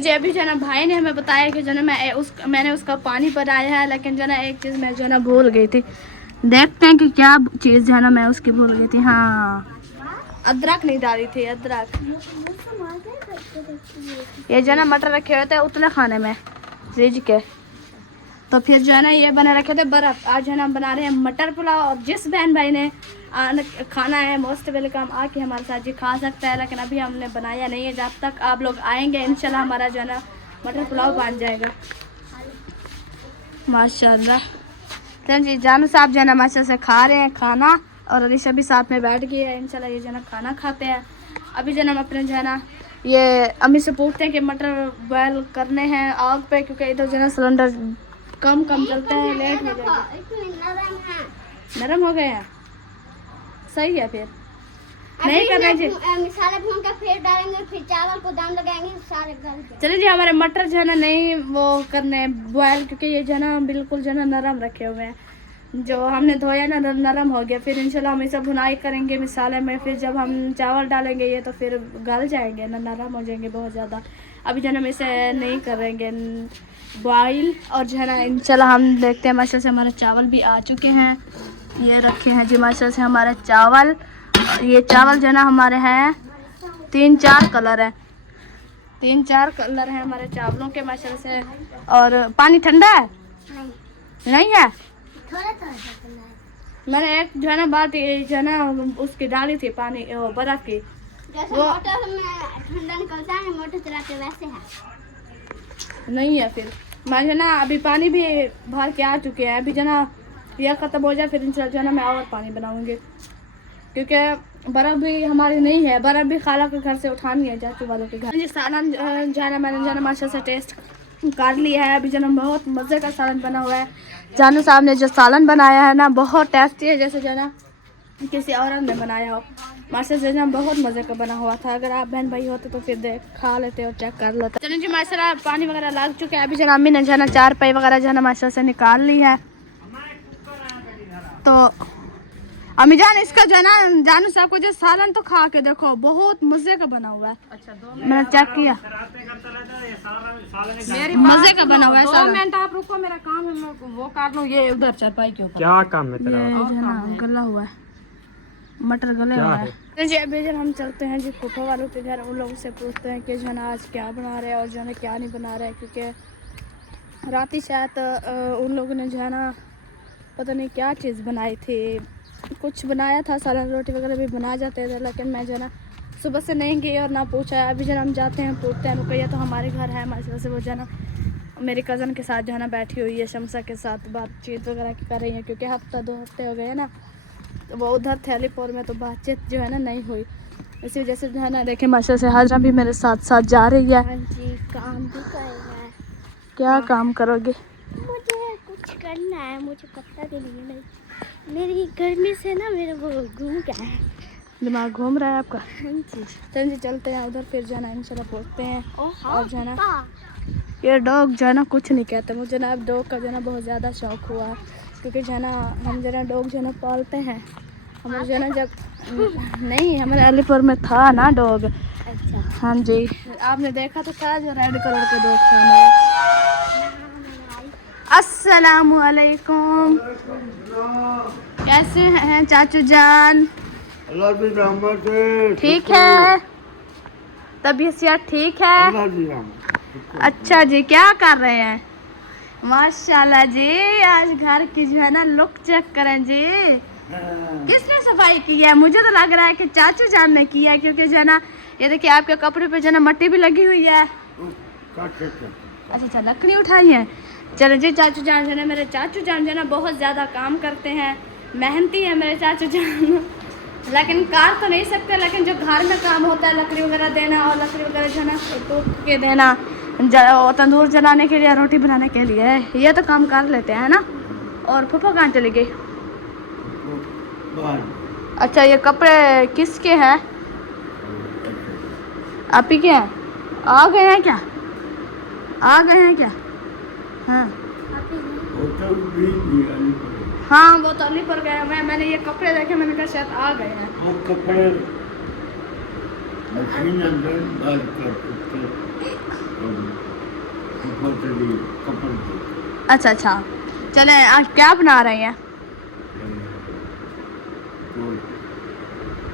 जी अभी जो है ना भाई ने हमें बताया कि जो है मैंने उसका पानी बनाया है, लेकिन जो है ना एक चीज़ मैं जो है ना भूल गई थी। देखते हैं कि क्या चीज़ जो है ना मैं उसकी भूल गई थी। हाँ, अदरक नहीं डाली थी, अदरक। ये जो है ना मटर रखे हुए थे उतने खाने में फ्रिज के, तो फिर जो है ना ये बना रखे थे बर्फ़। आज जो है ना हम बना रहे हैं मटर पुलाव, और जिस बहन भाई ने खाना है मोस्ट वेलकम, आके हमारे साथ जी खा सकता है, लेकिन अभी हमने बनाया नहीं है। जब तक आप लोग आएंगे इंशाल्लाह हमारा जो है ना मटर पुलाव बन जाएगा माशाल्लाह। तो जी जानू साहब जो है ना माशा से खा रहे हैं खाना, और अलीशा भी साथ में बैठ गई है। इंशाल्लाह ये जो है ना खाना खाते हैं। अभी जो है ना हम अपने जो है ना ये अम्मी से पूछते हैं कि मटर बॉयल करने हैं आग पे, क्योंकि इधर जो है ना सिलेंडर कम चलता है, लेट हो जाएगा। नरम हो गए हैं, सही है। फिर नहीं करना जी, मसाला भून कर फिर डालेंगे, फिर चावल को दम लगाएंगे, सारे गल जाएंगे। चलिए जी हमारे मटर जो है ना नहीं वो करने बॉयल, क्योंकि ये जो है ना बिल्कुल जो है ना नरम रखे हुए हैं। जो हमने धोया ना नरम हो गया। फिर इंशाल्लाह हम इसे भुनाई करेंगे मसाले में, फिर जब हम चावल डालेंगे ये तो फिर गल जाएंगे ना, नरम हो जाएंगे बहुत ज़्यादा। अभी जो है ना हम इसे नहीं करेंगे बॉयल, और जो है ना इंशाल्लाह हम देखते हैं। माशा से हमारे चावल भी आ चुके हैं, ये रखे हैं जी माशा से हमारे चावल। ये चावल जो है ना हमारे हैं 3-4 कलर है, 3-4 कलर हैं हमारे चावलों के माशा से। और पानी ठंडा है नहीं है, मैंने एक जो है ना बात जो है ना उसकी डाली थी पानी बर्फ की, जैसे वो मोटर में ठंडा निकलता है, मोटर चलाते वैसे है नहीं है। फिर मैं जो ना अभी पानी भी भर के आ चुके हैं। अभी जो ना यह ख़त्म हो जाए फिर इंशाल्लाह जो है ना मैं और पानी बनाऊंगी, क्योंकि बर्फ़ भी हमारी नहीं है। बर्फ़ भी खाला के घर से उठानी है, चाचू वालों के घर। सालन जो है ना मैंने जो है ना माशा से टेस्ट कर लिया है। अभी जो ना बहुत मज़े का सालन बना हुआ है। जानू साहब ने जो सालन बनाया है ना बहुत टेस्टी है, जैसे जो ना किसी औरत ने बनाया हो। माशा से ना बहुत मज़े का बना हुआ था। अगर आप बहन भाई होते तो फिर खा लेते और चेक कर लेते। चलो जी माशा पानी वगैरह लग चुके हैं। अभी जो अम्मी ने जो है ना 4 पाई वगैरह जो है ना माशा से निकाल ली है। तो अम्मी जान इसका जो है ना जानू साहब को जो सालन तो खा के देखो, बहुत मज़े का बना हुआ है। अच्छा, मैंने चेक किया, मज़े का बना हुआ है। 2 मिनट आप रुको, मेरा काम है, मैं वो कर लूँ। ये उधर चारपाई के ऊपर क्या काम है तेरा? ये जो है ना गला हुआ है, मटर गले हुआ है। तो जी अभी जब हम चलते हैं जी फूफा वालों के घर, उन लोगों से पूछते हैं कि जो है ना आज क्या बना रहे हैं और जो है ना क्या नहीं बना रहे हैं, क्योंकि रात शायद उन लोगों ने जो है ना पता नहीं क्या चीज़ बनाई थी, कुछ बनाया था, सालन रोटी वगैरह भी बना जाते थे, लेकिन मैं जो है ना सुबह से नहीं गई और ना पूछा। अभी जो हम जाते हैं पूछते हैं, रुकैया तो हमारे घर है हमारी वजह से, वो जो है ना मेरी कज़न के साथ जो है ना बैठी हुई है, शमसा के साथ बातचीत वगैरह कर रही है, क्योंकि 2 हफ्ते हो गए हैं ना, तो वो उधर थे अलीपुर में, तो बातचीत जो है ना नहीं हुई। इसी वजह से जो है ना देखिए माशा से हाजरा भी मेरे साथ साथ जा रही है। हाँ जी, काम भी करना है। क्या काम करोगे? मुझे कुछ करना है, मुझे पता भी नहीं है। मेरी गर्मी से ना मेरे वो घूम गया है, दिमाग घूम रहा है आपका? हाँ जी। चल जी चलते हैं उधर, फिर जो है ना इंशाल्लाह पहुँचते हैं। और जो है ना पापा। ये डॉग जो है ना कुछ नहीं कहते मुझे ना, अब डॉग का जो है ना बहुत ज़्यादा शौक हुआ है, क्योंकि जो है ना हम जो है ना डॉग जो है ना पालते हैं। हमारे जो है ना जब नहीं हमारे अलीपुर में था ना डॉग। अच्छा, हाँ जी, आपने देखा तो था जो रेड कलर का डॉग था हमारा। अस्सलामु अलैकुम, कैसे हैं चाचू जान? अल्लाह की रहमत से ठीक है, तबीयत सेहत ठीक है? अल्लाह की रहमत। अच्छा जी, क्या कर रहे हैं? माशाल्लाह जी, आज घर की जो है ना लुक चेक करें जी, किसने सफाई की है? मुझे तो लग रहा है कि चाचू जान ने किया है, क्योंकि जो है ना ये देखिए आपके कपड़े पे जो है ना मट्टी भी लगी हुई है। अच्छा, लकड़ी उठाई है। चलो जी, चाचू जान जो है ना मेरे चाचू जान जो है ना बहुत ज़्यादा काम करते हैं, मेहनती है मेरे चाचू जान। लेकिन कार तो नहीं सकते, लेकिन जो घर में काम होता है लकड़ी वगैरह देना और लकड़ी वगैरह जो है ना टूट के देना, तंदूर जलाने के लिए, रोटी बनाने के लिए, ये तो काम कर लेते हैं ना। और फूफा कहाँ चली गई? अच्छा, ये कपड़े किसके हैं? आप ही के हैं? आ गए हैं क्या? आ गए हैं क्या? हाँ हाँ, वो तो अली पर गया। मैंने ये कपड़े देखे, मैंने कहा शायद आ गए हैं। मछली कपल की अच्छा अच्छा, चले आज क्या बना रहे हैं?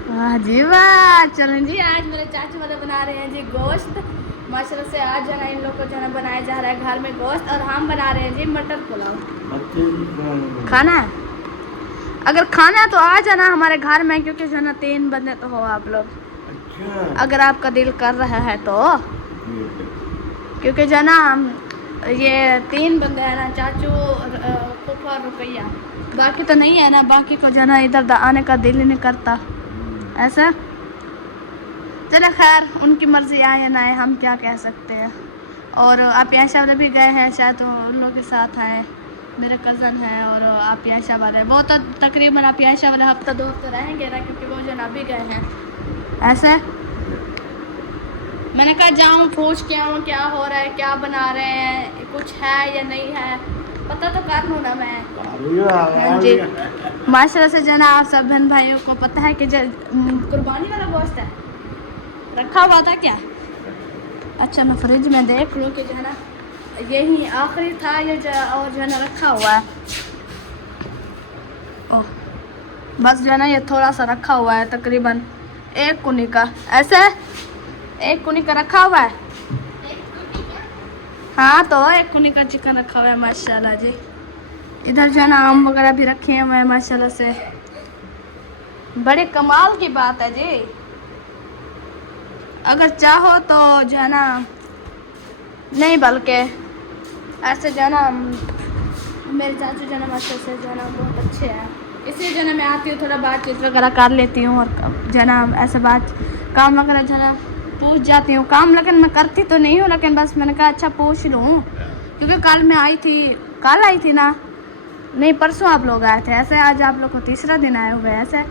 वाह जी वाह। चलो जी, आज मेरे चाचू वाले बना रहे हैं जी गोश्त। माशाल्लाह से आज जो है इन लोग को जो है बनाया जा रहा है घर में गोश्त, और हम बना रहे हैं जी मटर पुलाव। खाना है? अगर खाना है तो आ जाना हमारे घर में, क्योंकि जो है ना 3 बंदे तो हो आप लोग। अच्छा अगर आपका दिल कर रहा है तो, क्योंकि जो है ना ये 3 बंदे हैं ना, चाचू, फूफा और रुकैया, बाकी तो नहीं है ना। बाकी को जो है ना इधर आने का दिल ही नहीं करता ऐसा। चलो खैर, उनकी मर्जी आए या ना आए, हम क्या कह सकते हैं। और आप याशा वाले भी गए हैं शायद, तो उन लोगों के साथ आए, मेरे कज़न हैं और आप याशा वाले। वो तो तकरीबन आप याशा वाले हफ्ता 2 हफ्ते रहेंगे ना, क्योंकि वो जो ना अभी गए हैं ऐसे। मैंने कहा जाऊँ पूछ के आऊँ क्या हो रहा है, क्या बना रहे हैं, कुछ है या नहीं है, पता तो कर लूँ ना मैं। हाँ जी, माशाल्लाह से जना आप सब बहन भाइयों को पता है कि कुर्बानी वाला गोश्त है, रखा हुआ था क्या? अच्छा, मैं फ्रिज में देख लूँ कि जो है ना यही आखिरी था ये और जो है ना रखा हुआ है। ओह, बस जो है ना ये थोड़ा सा रखा हुआ है, तकरीबन 1 कुनी का, ऐसे 1 कुनी का रखा हुआ है। हाँ, तो 1 कुनी का चिकन रखा हुआ है माशाल्लाह जी। इधर जो है ना आम वगैरह भी रखे हुए हैं माशाल्लाह से, बड़े कमाल की बात है जी। अगर चाहो तो जो है ना, नहीं बल्कि ऐसे जो है ना मेरे चाचू जो है ना माशाल्लाह से जो है ना बहुत अच्छे हैं, इसलिए जो है ना मैं आती हूँ, थोड़ा बातचीत वगैरह कर लेती हूँ, और जो है ना ऐसे बात काम वगैरह जो है ना पूछ जाती हूँ। काम लेकिन मैं करती तो नहीं हूँ, लेकिन बस मैंने कहा अच्छा पूछ लूँ, क्योंकि कल मैं आई थी, कल आई थी ना, नहीं परसों आप लोग आए थे ऐसे। आज आप लोग को तीसरा दिन आए हुए ऐसे,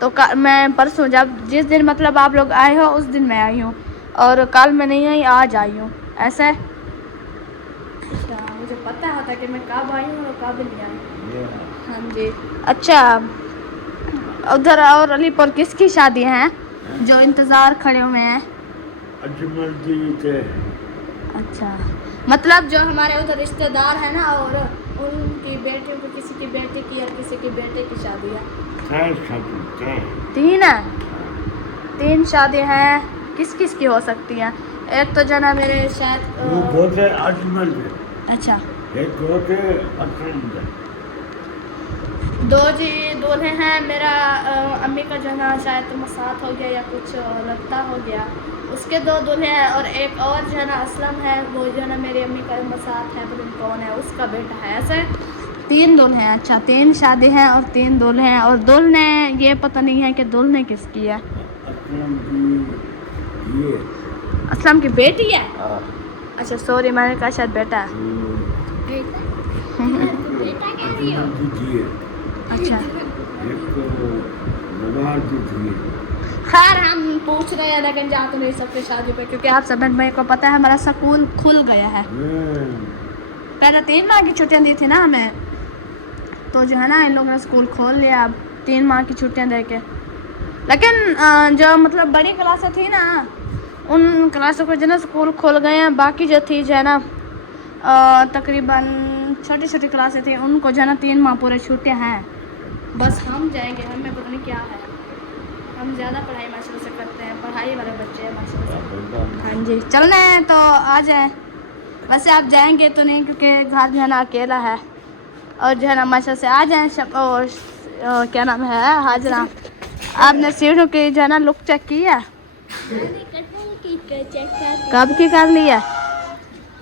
तो मैं परसों जब जिस दिन मतलब आप लोग आए हो उस दिन मैं आई हूँ, और कल मैं नहीं आई, आज आई हूँ ऐसे। अच्छा, मुझे पता होता कि मैं कब आई हूँ और कब नहीं आई। हाँ जी। अच्छा, उधर और अलीपुर किसकी शादी है जो इंतज़ार खड़े हुए हैं? अजमल जी के। अच्छा, मतलब जो हमारे उधर रिश्तेदार हैं ना, और उनकी बेटियों को, किसी की बेटी की और किसी की बेटे की शादी है। 3 है? 3 शादी हैं। किस किस की हो सकती हैं? एक तो जना मेरे शायद वो बोलते अजमल है। अच्छा, एक बोलते अजमल है। 2 जी दूल्हे हैं। मेरा अम्मी का जो है ना शायद मसात हो गया या कुछ लगता हो गया, उसके 2 दूल्हे हैं, और एक और जो है ना असलम है, वो जो है ना मेरी अम्मी का मसात है, पता नहीं कौन है, उसका बेटा है ऐसे। 3 दूल्हे हैं। अच्छा, 3 शादी हैं और 3 दूल्हे हैं, और दुल्हने ये पता नहीं है कि दुल्हने किसकी है। असलम की बेटी है? अच्छा सॉरी, मैंने कहा शायद बेटा है। बेटा कह रही हो? अच्छा, थी। खैर हम पूछ रहे हैं, लेकिन जा तो नहीं सकते शादी पे, क्योंकि आप सब भाई को पता है हमारा स्कूल खुल गया है। पहले 3 माह की छुट्टियां दी थी ना हमें, तो जो है ना इन लोगों ने स्कूल खोल लिया अब 3 माह की छुट्टियां दे के। लेकिन जो मतलब बड़ी क्लासें थी ना, उन क्लासों को जो ना स्कूल खोल गए हैं। बाकी जो थी जो है ना तकरीबन छोटी छोटी क्लासें थी, उनको जो है ना 3 माह पूरे छुट्टियां हैं। बस हम जाएंगे, हमें पता नहीं क्या है, हम ज़्यादा पढ़ाई माशाल्लाह से करते हैं, पढ़ाई वाले बच्चे हैं माशाल्लाह से। हाँ जी, चलना है तो आ जाएं। वैसे आप जाएंगे तो नहीं, क्योंकि घर जो है ना अकेला है, और जो है ना माशाल्लाह से आ जाएं। और क्या नाम है हाजरा, आपने सीढ़ों की जो है ना लुक चेक की है? कब की कर ली है?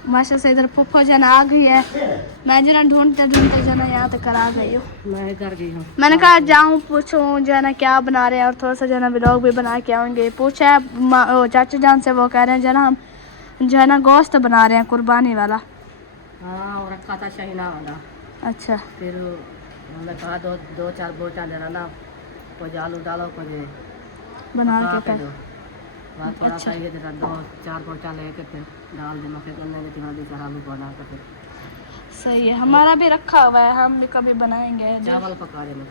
माशाल्लाह से इधर फुफ्फो जन आ गई है, मैं जना ढूंढते ढूंढते जना यहाँ तक कर आ गई हूँ। मैं इधर गई हूँ। मैंने कहा जाऊँ पूछूँ जो है ना क्या बना रहे हैं, और थोड़ा सा जो है ना व्लॉग भी बना के आऊँगी। पूछा है चाचू जान से, वो कह रहे हैं जो है ना हम जो है ना गोश्त बना रहे हैं कुर्बानी वाला। हाँ, और रखा था शहीना वाला। अच्छा, फिर हमने कहा दो चार बोटा देना ना, कुछ आलू डालो, कुछ बना पका के दो। वहाँ थोड़ा अच्छा। सा ये देना, 2-4 बोटा लेके फिर डाल देना, फिर करने में थोड़ा सा आलू बना कर फिर सही है, हमारा भी रखा हुआ है, हम भी कभी बनाएंगे। चावल पका देना।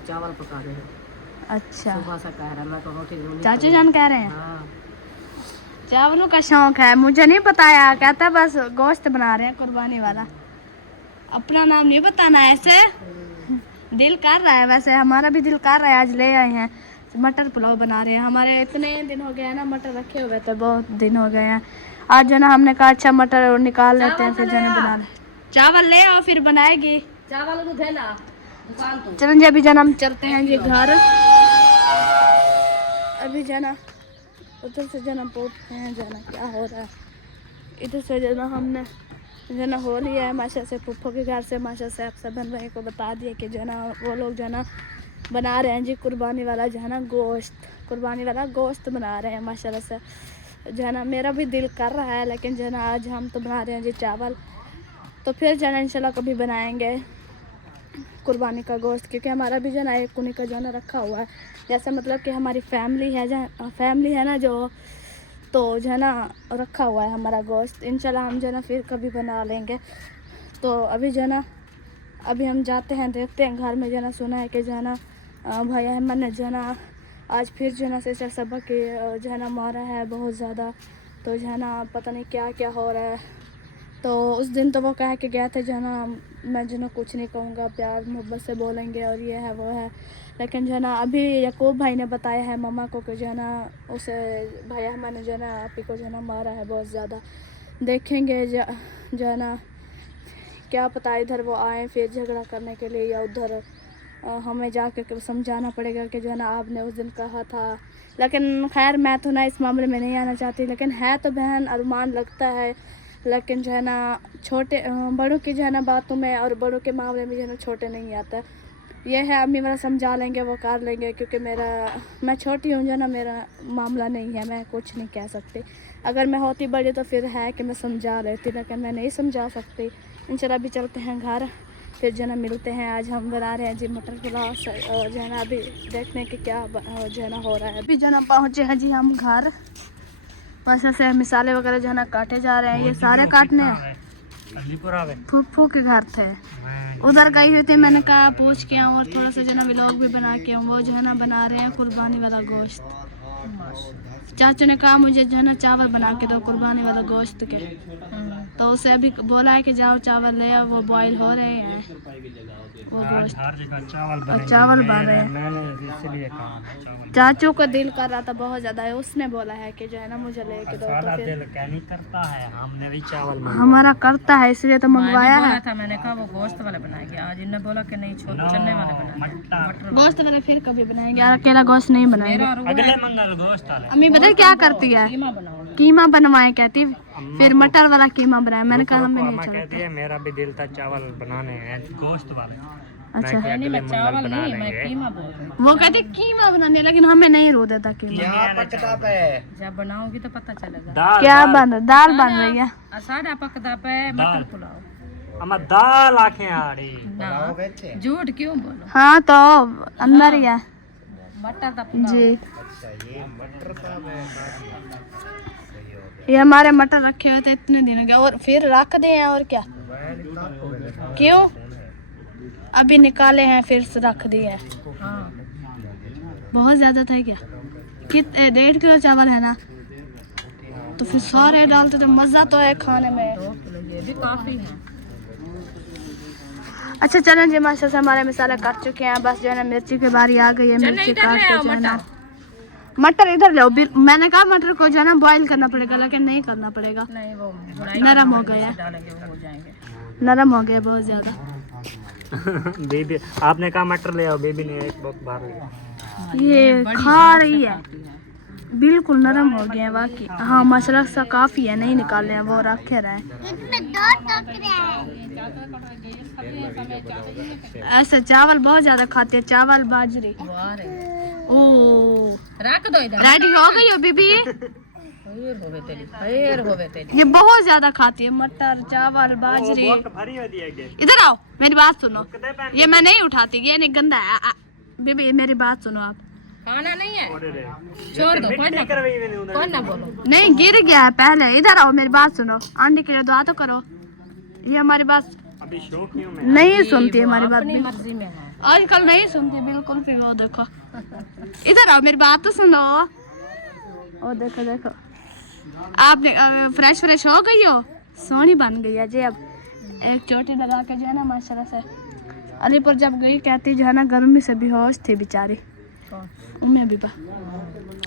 अच्छा, सुबह से कह रहा है, मैं तो रोटी चाचू जान कह रहे हैं। हाँ, चावलों का शौक है, मुझे नहीं बताया, कहता बस गोश्त बना रहे हैं कुर्बानी वाला। अपना नाम नहीं बताना ऐसे। दिल कर रहा है, वैसे हमारा भी दिल कर रहा है। आज ले आए हैं मटर पुलाव बना रहे हैं। हमारे इतने दिन हो गए हैं ना, मटर रखे हुए थे, बहुत दिन हो गए हैं। आज जो ना हमने कहा अच्छा मटर निकाल लेते हैं, फिर जो ना बना ले। चावल ले आओ फिर बनाएगी। चावल को दे ला दुकान तो। चलो जी, अभी जना हम चलते हैं जी घर। अभी जना उधर से जना पूछते हैं जना क्या हो रहा है। इधर से जना हमने जना हो लिया है माशा से, पुप्पो के घर से माशा से आप सब भाई को बता दिया कि जना वो लोग जना बना रहे हैं जी कुर्बानी वाला जना गोश्त, कुर्बानी वाला गोश्त बना रहे हैं माशाल्लाह से। जना मेरा भी दिल कर रहा है, लेकिन जना आज हम तो बना रहे हैं जी चावल, तो फिर जना इंशाल्लाह कभी बनाएंगे कुर्बानी का गोश्त, क्योंकि हमारा भी जना एक कुनी का जना रखा हुआ है। जैसे मतलब कि हमारी फैमिली है ना जो, तो जना रखा हुआ है हमारा गोश्त। इंशाल्लाह हम जना फिर कभी बना लेंगे। तो अभी जना अभी हम जाते हैं, देखते हैं घर में जना सुना है कि जना भाई अहमद ने जना आज फिर जना से सबक जना मारा है बहुत ज़्यादा। तो जना पता नहीं क्या क्या हो रहा है। तो उस दिन तो वो कह के गया था जना मैं जना कुछ नहीं कहूँगा, प्यार मोहब्बत से बोलेंगे और ये है वो है। लेकिन जना अभी याकूब भाई ने बताया है मम्मा को कि जना उसे भाई अहमद ने जना आप ही को जना मारा है बहुत ज़्यादा। देखेंगे जना क्या पता इधर वो आए फिर झगड़ा करने के लिए, या उधर हमें जाकर समझाना पड़ेगा कि जना आपने उस दिन कहा था। लेकिन खैर मैं तो ना इस मामले में नहीं आना चाहती, लेकिन है तो बहन अरमान लगता है। लेकिन जो है ना छोटे बड़ों की जो है ना बातों में और बड़ों के मामले में जो है ना छोटे नहीं आता। ये है अम्मी मेरा समझा लेंगे, वो कर लेंगे, क्योंकि मैं छोटी हूँ जो ना, मेरा मामला नहीं है, मैं कुछ नहीं कह सकती। अगर मैं होती बड़ी तो फिर है कि मैं समझा लेती, लेकिन मैं नहीं समझा सकती। इंशाल्लाह अभी चलते हैं घर, फिर जो ना मिलते हैं। आज हम बना रहे हैं जी मटर पुलाव, और जो है ना अभी देखने के क्या जो है ना हो रहा है। अभी जो ना पहुँचे हैं जी हम घर, बस ऐसे मिसाले वगैरह जो है ना काटे जा रहे हैं। ये सारे काटने फूफू के घर थे, उधर गई हुई थी, मैंने कहा पूछ के आऊँ और थोड़ा सा जो ना व्लॉग भी बना के आऊँ। वो जो है ना बना रहे हैं कुर्बानी वाला गोश्त। चाचू ने कहा मुझे जो है ना चावल बना के दो कुर्बानी वाला गोश्त के, तो उसे अभी बोला है कि जाओ चावल ले आओ, वो बॉईल हो रहे हैं वो गोश्त और चावल बन रहे हैं। चाचू का दिल कर रहा था बहुत ज़्यादा है, उसने बोला है कि जो है ना मुझे लेके दो, तो फिर नहीं करता है, हमने भी चावल हमारा करता है इसलिए तो मंगवाया है। था, मैंने कहा वो गोश्त वाले बनाएंगे, आज इन्होंने बोला कि नहीं चने वाले बनाएंगे। गोश्त वाले फिर कभी बनाएंगे, अकेला गोश्त नहीं बनाएंगे। अगले मंगल गोश्त वाले। अम्मी पता है क्या करती है, कीमा बनवाए कहती, फिर मटर वाला कीमा बनाए। मैंने कहा हमें नहीं कहती है मेरा भी दिल था चावल बनाने हैं गोश्त वाले। अच्छा नहीं मैं चावल नहीं, मैं कीमा बोल रही हूँ। वो कहती कीमा बनाने, लेकिन हमें नहीं रो देता कीमा। जब बनाओगी तो पता चलेगा। क्या दाल बन रही है, सादा पकदा पे मटर पुलाव। हम दाल आंखें आ रही, झूठ क्यों बोलो। हाँ तो अंदर ही है मटर का जी। ये हमारे मटर रखे हुए थे इतने दिन हो गए, और फिर रख दिए हैं। और क्या क्यों, अभी निकाले हैं फिर से रख दिए हैं। हाँ। बहुत ज़्यादा था क्या, 1.5 किलो चावल है ना, तो फिर सारे डालते तो मज़ा तो है खाने में। ये भी काफी है। अच्छा चलें जी, माशा से हमारे मसाले कट चुके हैं, बस जो है ना मिर्ची की बारी आ गई है। मिर्ची काट के जो है ना मटर इधर ले आओ। मैंने कहा मटर को जो है ना बॉईल करना पड़ेगा, लेकिन नहीं करना पड़ेगा, नहीं वो नरम हो गया, हो जाएंगे। नरम हो गया बहुत ज़्यादा। बेबी आपने कहा मटर ले आओ, बेबी ने एक बॉक्स बाहर लिया। ये खा रही है, बिल्कुल नरम हो गए हैं वाकई। हाँ मसाला सा काफ़ी है, नहीं निकाले हैं, वो रखे रहे। ऐसे चावल बहुत ज़्यादा खाते हैं, चावल बाजरी। ओ रख दो इधर, रेडी हो गई हो बीबी। ये बहुत ज्यादा खाती है, मटर चावल बाजरी। इधर आओ मेरी बात सुनो, ये मैं नहीं उठाती, ये नहीं गंदा है। बीबी मेरी बात सुनो, आप खाना नहीं है छोड़ दो, कोई ना बोलो। नहीं गिर गया है पहले। इधर आओ मेरी बात सुनो, आंटी के लिए दुआ तो करो। ये हमारी बात अभी शौक नहीं सुनती है, हमारी बात मर्जी में है। आजकल नहीं सुनती बिल्कुल भी। वो देखो, इधर आओ मेरी बात तो सुनो। ओ देखो देखो आप फ्रेश फ्रेश हो गई हो, सोनी बन गई है जी। अब एक चोटी लगा के जो है ना माशाल्लाह से अलीपुर जब गई कहती जो है ना गर्मी से बेहोश थी बेचारी उम्मी बीबा,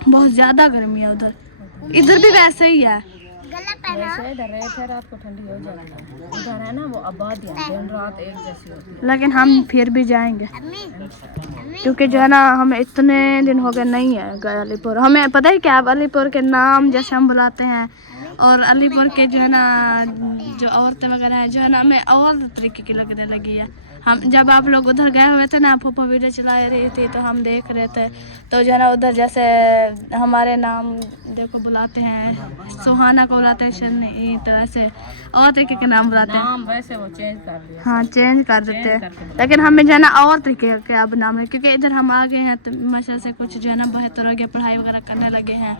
बहुत ज़्यादा गर्मी है उधर, इधर भी वैसे ही है। वैसे इधर रहे थे रात को ठंडी हो जाती है, उधर है ना वो आबादी है, दिन रात एक जैसी होती है। लेकिन हम फिर भी जाएंगे क्योंकि जो है ना हमें इतने दिन हो गए नहीं है गए अलीपुर। हमें पता है क्या, अब अलीपुर के नाम जैसे हम बुलाते हैं और अलीपुर के जो है ना जो औरतें वगैरह हैं जो है ना हमें और तरीके की लगने लगी है। हम जब आप लोग उधर गए हुए थे ना, फूफा वीडियो चला रही थी तो हम देख रहे थे, तो जो है ना उधर जैसे हमारे नाम देखो बुलाते हैं, सुहाना को बुलाते हैं शनी, तो ऐसे और तरीके के नाम बुलाते हैं। नाम वैसे वो चेंज कर दिया। हाँ चेंज कर देते हैं, लेकिन हमें जो है ना और तरीके के अब नाम है क्योंकि इधर हम आ गए हैं तो माशा से कुछ जो है ना बेहतर हो गया, पढ़ाई वगैरह करने लगे हैं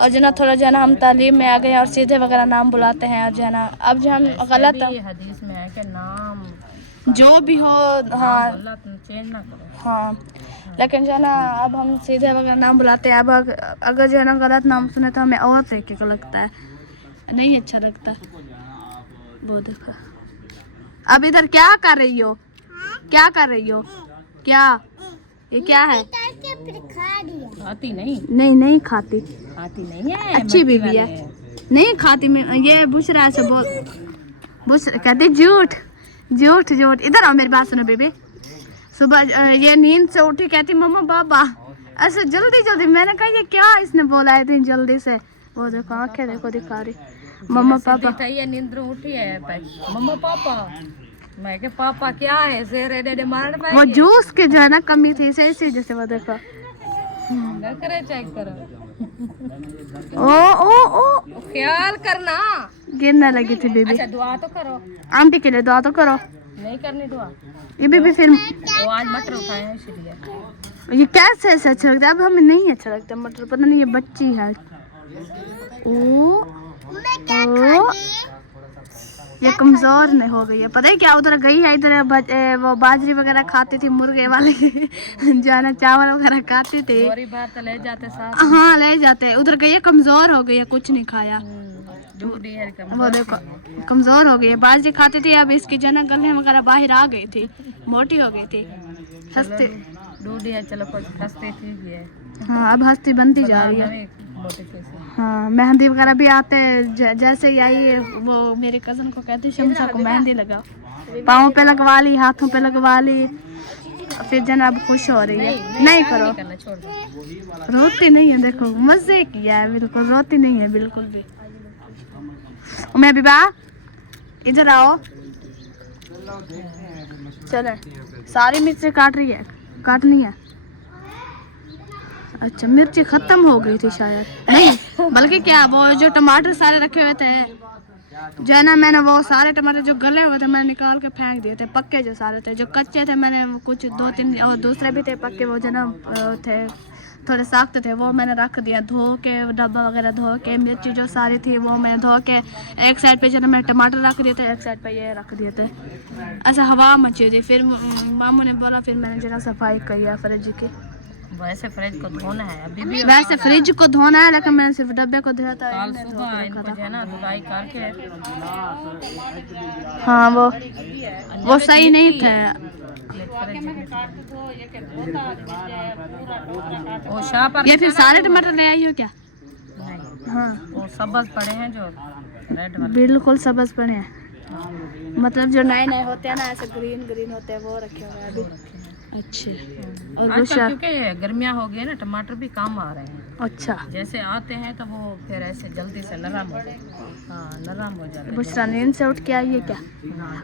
और जो है ना थोड़ा जो है ना हम तालीम में आ गए हैं और सीधे वगैरह नाम बुलाते हैं। और जो है ना अब जो हम गलत हदीस में है कि नाम जो भी हो, हाँ गलत चेंज ना करो। हाँ, लेकिन जो है ना अब हम सीधे वगैरह नाम बुलाते हैं। अब अगर जो है ना गलत नाम सुने तो हमें और तरीके का लगता है, नहीं अच्छा लगता। वो देखो अब इधर क्या कर रही हो, क्या कर रही हो, क्या ये क्या है? खाती नहीं, नहीं खाती, खाती नहीं है, अच्छी बीबी है, नहीं खाती। मैं ये बुशरा से बोल, बुशरा कहते झूठ झूठ झूठ। इधर आओ मेरी बात सुनो बेबी। सुबह ये नींद से उठी कहती मम्मा बाबा, ऐसे जल्दी जल्दी। मैंने कहा ये क्या इसने बोला है इतनी जल्दी से। वो देखो आंखें देखो दिखा रही, मम्मा पापा। ये नींद उठी है मम्मा पापा, मैं के पापा क्या है शेर डे मार पाए। वो जूस के जो है ना कमी थी इसे जैसे वो देखो करे चेक करो। ओ ख्याल करना, गिरने लगी थी बेबी। अच्छा दुआ तो करो, आंटी के लिए दुआ तो करो। नहीं करनी दुआ, ये बेबी फिर वो आज मटर उठाए हैं इसलिए। ये कैसे ऐसे अच्छा लगता है, अब हमें नहीं अच्छा लगता मटर, पता नहीं ये बच्ची है। ओ ये कमजोर नहीं हो गई है, पता है क्या उधर गई है, इधर वो बाजरी वगैरह खाती थी मुर्गे वाले जो है ना चावल वगैरह खाती थी। तो ले जाते साथ, हाँ ले जाते, उधर गई है कमजोर हो गई है, कुछ नहीं खाया। वो देखो कमजोर हो गई है, बाजरी खाती थी, अब इसकी जो है ना गले वगैरह बाहर आ गई थी, मोटी हो गई थी, हंसती दूधी है। चलो कुछ हंसती ठीक है। हाँ अब हंसती बनती जा रही है। हाँ मेहंदी वगैरह भी आते जैसे ही आई वो मेरे कज़न को कहती शमसा को मेहंदी लगाओ, पाँव पे लगवा ली, हाथों पे लगवा ली, फिर जना अब खुश हो रही है। नहीं करो, रोती नहीं है, देखो मजे किया है, बिल्कुल रोती नहीं है बिल्कुल भी। मैं भी बा इधर आओ, चले सारी मिर्ची काट रही है, काटनी है। अच्छा मिर्ची खत्म हो गई थी शायद, नहीं बल्कि क्या वो जो टमाटर सारे रखे हुए थे जो है ना, मैंने वो सारे टमाटर जो गले हुए थे मैंने निकाल के फेंक दिए थे, पक्के जो सारे थे, जो कच्चे थे मैंने कुछ 2-3 और दूसरे भी थे पक्के, वो जो ना थे थोड़े सख्त थे, वो मैंने रख दिया धो के, डब्बा वगैरह धो के। मिर्ची जो सारी थी वो मैंने धो के एक साइड पे जो ना मैंने टमाटर रख दिए थे, एक साइड पे ये रख दिए थे। ऐसा हवा मची थी, फिर मामू ने बोला, फिर मैंने जो ना सफाई की है फ्रिज की। वैसे फ्रिज को धोना है अभी भी, वैसे फ्रिज को धोना है, लेकिन मैंने सिर्फ डब्बे को धोया था। कल सुबह इनको जो है ना धुलाई करके, हाँ वो सही नहीं थे। वो शाह पर ये फिर सारे टमाटर ले आई हो क्या? नहीं, हाँ वो सब्ज पड़े हैं जो रेड वाले, बिल्कुल सब्ज पड़े हैं, मतलब जो नए नए होते हैं ना ऐसे ग्रीन ग्रीन होते हैं वो रखे हुए हैं अभी। अच्छे और आजकल क्योंकि गर्मियाँ हो गई ना टमाटर भी कम आ रहे हैं। अच्छा जैसे आते हैं तो वो फिर ऐसे जल्दी से नरम हो जाते हैं। हाँ नरम हो जाते हैं। बुशरा नींद से उठ के आई है क्या?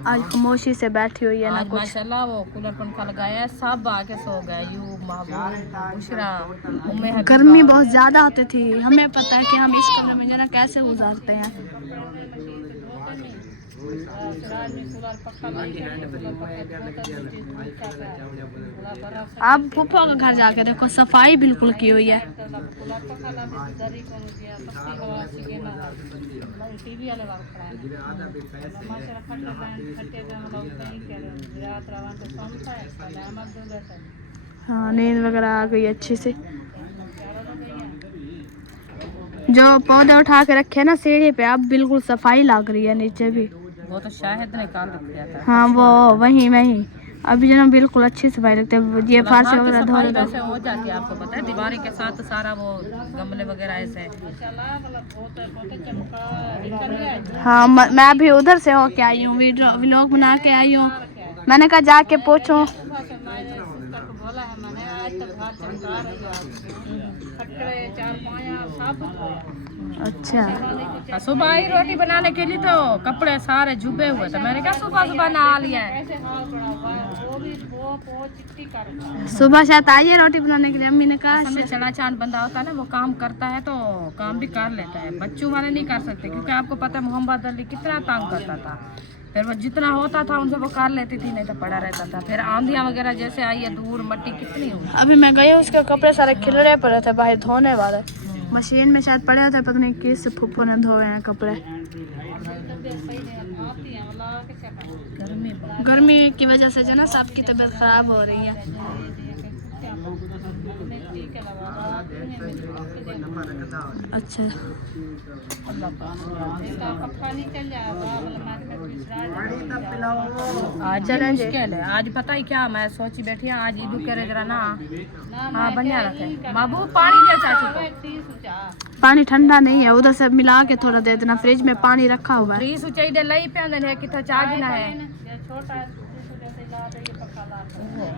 आज खामोशी से बैठी हुई है ना आज कुछ। माशाल्लाह वो कूलर पंखा लगाया है, सब आके सो गए, you Mehboob Bushra Umme Habiba. गर्मी बहुत ज़्यादा होती थी, हमें पता है कि हम इस कमरे में जना कैसे गुजारते हैं। आप फूफा के घर जाके देखो सफाई बिल्कुल की हुई है। हाँ नींद वगैरह आ गई अच्छे से। जो पौधे उठा के रखे हैं ना सीढ़ी पे, अब बिल्कुल सफाई लग रही है नीचे भी। वो तो शायद निकाल दिया था। हाँ वो वही अभी जो ना बिल्कुल अच्छी सफाई लगती है। ये फारसी वगैरह धो रहे वैसे हो जाती है, आपको पता है, दीवारी के साथ सारा वो गमले वगैरह ऐसे। हाँ मैं भी उधर से होके आई हूँ, व्लॉग बना के आई हूँ। मैंने कहा जाके पूछो। अच्छा सुबह ही रोटी बनाने के लिए तो कपड़े सारे जुबे हुए थे, मैंने कहा सुबह सुबह नहा लिया है। सुबह शायद आई है रोटी बनाने के लिए, अम्मी ने कहा। समय चला चांद बंदा होता है ना, वो काम करता है तो काम भी कर लेता है, बच्चों वाले नहीं कर सकते, क्योंकि आपको पता है मोहम्मद अली कितना तंग करता था। फिर वो जितना होता था उनसे वो कर लेती थी, नहीं तो पड़ा रहता था। फिर आंधियां वगैरह जैसे आई है, धूल मट्टी कितनी हुई। अभी मैं गई, उसके कपड़े सारे खिलरे पड़े थे बाहर धोने वाले, मशीन में शायद पड़े होते, पता नहीं किस फुप्पो ने धोए हैं कपड़े। गर्मी की वजह से जो ना सबकी तबीयत खराब हो रही है। अच्छा आज मुश्किल है। आज पता ही क्या, मैं सोची बैठी हूँ आज ईदू करे जरा ना। हाँ बढ़िया रखे बाबू, पानी दे चाची को। पानी ठंडा नहीं है, उधर से मिला के थोड़ा दे देना, फ्रिज में पानी रखा हुआ है। फ्रीज ऊंचाई दे लई पे अंदर है कि तो चार्ज ना है।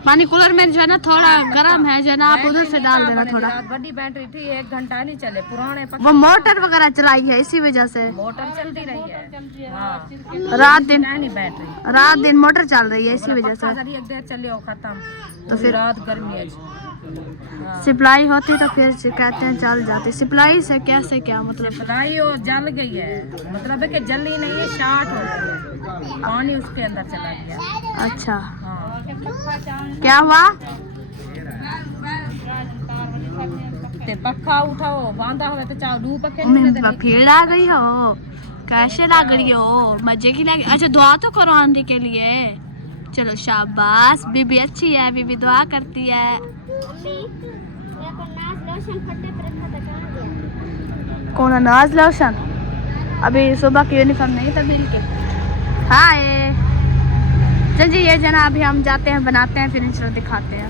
पानी कूलर में जो है ना थोड़ा गर्म है, जो है ना आप उधर से डाल देना थोड़ा। बड़ी बैटरी थी, 1 घंटा नहीं चले, पुराने वो मोटर वगैरह चलाई है इसी वजह से, मोटर चलती रही है। हाँ रात दिन बैटरी मोटर चल रही है इसी वजह से। एक देर चले हो खत्म, तो फिर रात गर्मी है। सप्लाई होती तो फिर कहते हैं चल जाती। सप्लाई से कैसे क्या मतलब? सप्लाई और जल गई है, मतलब है कि जली नहीं है, शार्ट हो गई है, पानी उसके अंदर चला गया। अच्छा हाँ। क्या हुआ? ते पक्का उठाओ, बांधा हुआ तो चाहो दू पक्के फिर आ गई हो, कैसे लग रही हो? मजे की लगी? अच्छा दुआ तो करो आंधी के लिए। चलो शाबाश, बीबी अच्छी है, बीबी दुआ करती है। कौन नाज लोशन? अभी सुबह की यूनिफॉर्म नहीं तब्दील की। हाय चल जी, ये जना अभी हम जाते हैं, बनाते हैं, फिर इंशाल्लाह दिखाते हैं।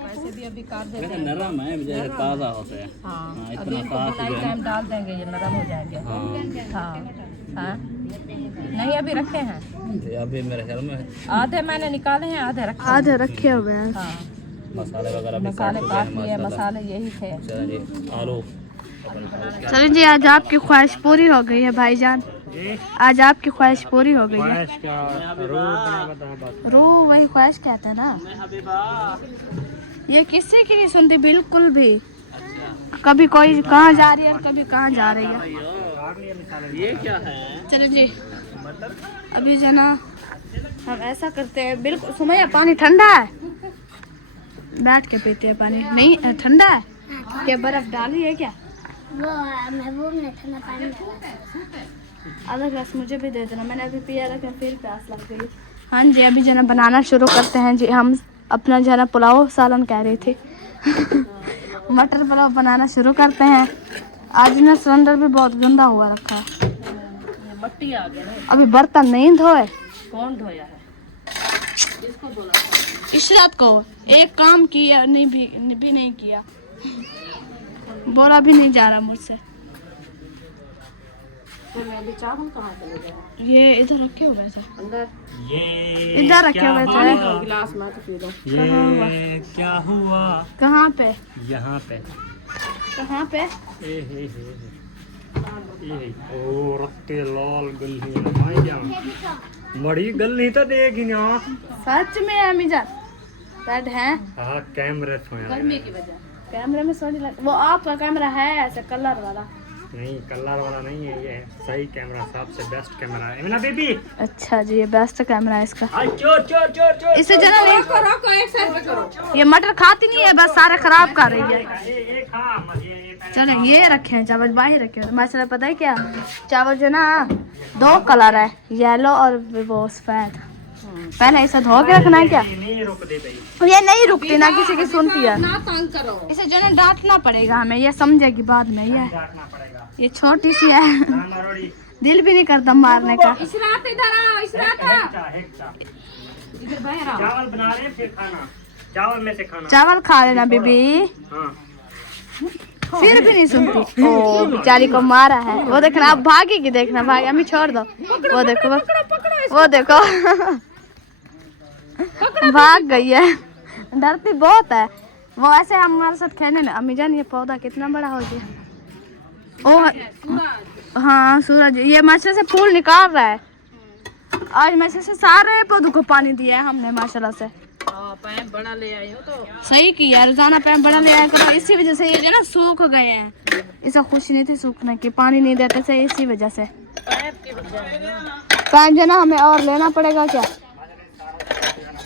वैसे भी अभी काट देते हैं, नरम है, जैसे ताज़ा होते हैं। हाँ इतना अभी इसको साफ बुनाई टाइम डाल देंगे, ये नरम हो जाएंगे। हाँ हाँ नहीं अभी रखे हैं, अभी मेरे ख्याल में आधे मैंने निकाले हैं, आधे रखे हुए हैं। हाँ मसाले वगैरह भी मसाले काट लिए, मसाले यही थे। आलू। चलिए जी, आज आपकी ख्वाहिश पूरी हो गई है भाईजान, आज आपकी ख्वाहिश पूरी हो गई है। रो वही ख्वाहिश कहते हैं ना, ये किसी की नहीं सुनती बिल्कुल भी। कभी कोई कहाँ जा रही है और कभी कहाँ जा रही है। ये क्या है? चलो जी, अभी जो ना हम ऐसा करते हैं, बिल्कुल सुमैया पानी ठंडा है, बैठ के पीते हैं पानी। नहीं ठंडा है क्या? बर्फ डाली है क्या? वो महबूब ने ठंडा पानी आधा ग्लास मुझे भी दे देना, मैंने अभी पिया था, फिर प्यास लग गई। हाँ जी, अभी जो ना बनाना शुरू करते हैं जी। हम अपना जो ना पुलाव सालन कह रही थी मटर पुलाव बनाना शुरू करते हैं। आज ना सिलेंडर भी बहुत गंदा हुआ रखा है, मट्टी आ गया। अभी बर्तन नहीं धोए। कौन धोया है? इशरत को एक काम किया नहीं भी नहीं किया, बोला भी नहीं जा रहा मुझसे। चावल कहाँ चले गए? ये इधर रखे हुए थे, अंदर ये इधर रखे हुए थे। गिलास में तो पी लो। ये क्या हुआ? कहाँ पे? यहाँ पे। कहाँ पे? ओ रत्ते लाल गली भाई जान, बड़ी गली तो देखी ना। सच में अम्मी जान रेड है? हाँ कैमरे सोया। गर्मी की वजह कैमरे में सोनी लग, वो आपका कैमरा है ऐसे कलर वाला? नहीं कलर वाला नहीं है, ये सही कैमरा, सबसे बेस्ट कैमरा है ना बेबी। अच्छा जी, ये बेस्ट कैमरा है इसका। चोर चोर चोर चोर। इसे जना नहीं, रोको एक साइड में करो। ये मटर खाती नहीं है, बस सारे खराब कर रही है। ये खा चलो ये रखे हैं चावल, बाहर रखे हैं। मसाला पता है क्या, चावल जो ना 2 कलर है, येलो और वो सफेद। पहले इसे धो के रखना है क्या? नहीं रुक दे भाई, ये नहीं रुकती ना किसी की सुनती है। ना तंग करो। इसे जो है ना डांटना पड़ेगा हमें, ये समझेगी बाद में। डांटना पड़ेगा। ये छोटी सी है, ना मरोड़ी, दिल भी नहीं करता मारने का। इशरात इधर आओ, इशरात हेक्टा इधर बाहर आओ। चावल बना रहे हैं, फिर खाना चावल में से खाना। चावल खा लेना बीबी, हाँ फिर भी नहीं सुनती। ओ बेचारी को मारा है, वो देखना। अब भागेगी, देखना भागी। अम्मी छोड़ दो, वो देखो वो देखो भाग गई है, डरती बहुत है वो। ऐसे हमारे साथ खेलने में। अम्मी जान ये पौधा कितना बड़ा हो गया। ओ हाँ सूरज, ये मच्छर से फूल निकाल रहा है। आज मच्छर से सारे पौधों को पानी दिया है हमने माशाल्लाह से। पैप बड़ा ले आई हो तो सही किया, रोजाना पैप बड़ा ले आया करो। इसी वजह से ये जो ना सूख गए हैं। इसे खुशी नहीं थी सूखने की, पानी नहीं देते थे इसी वजह से। पैप जो ना हमें और लेना पड़ेगा क्या?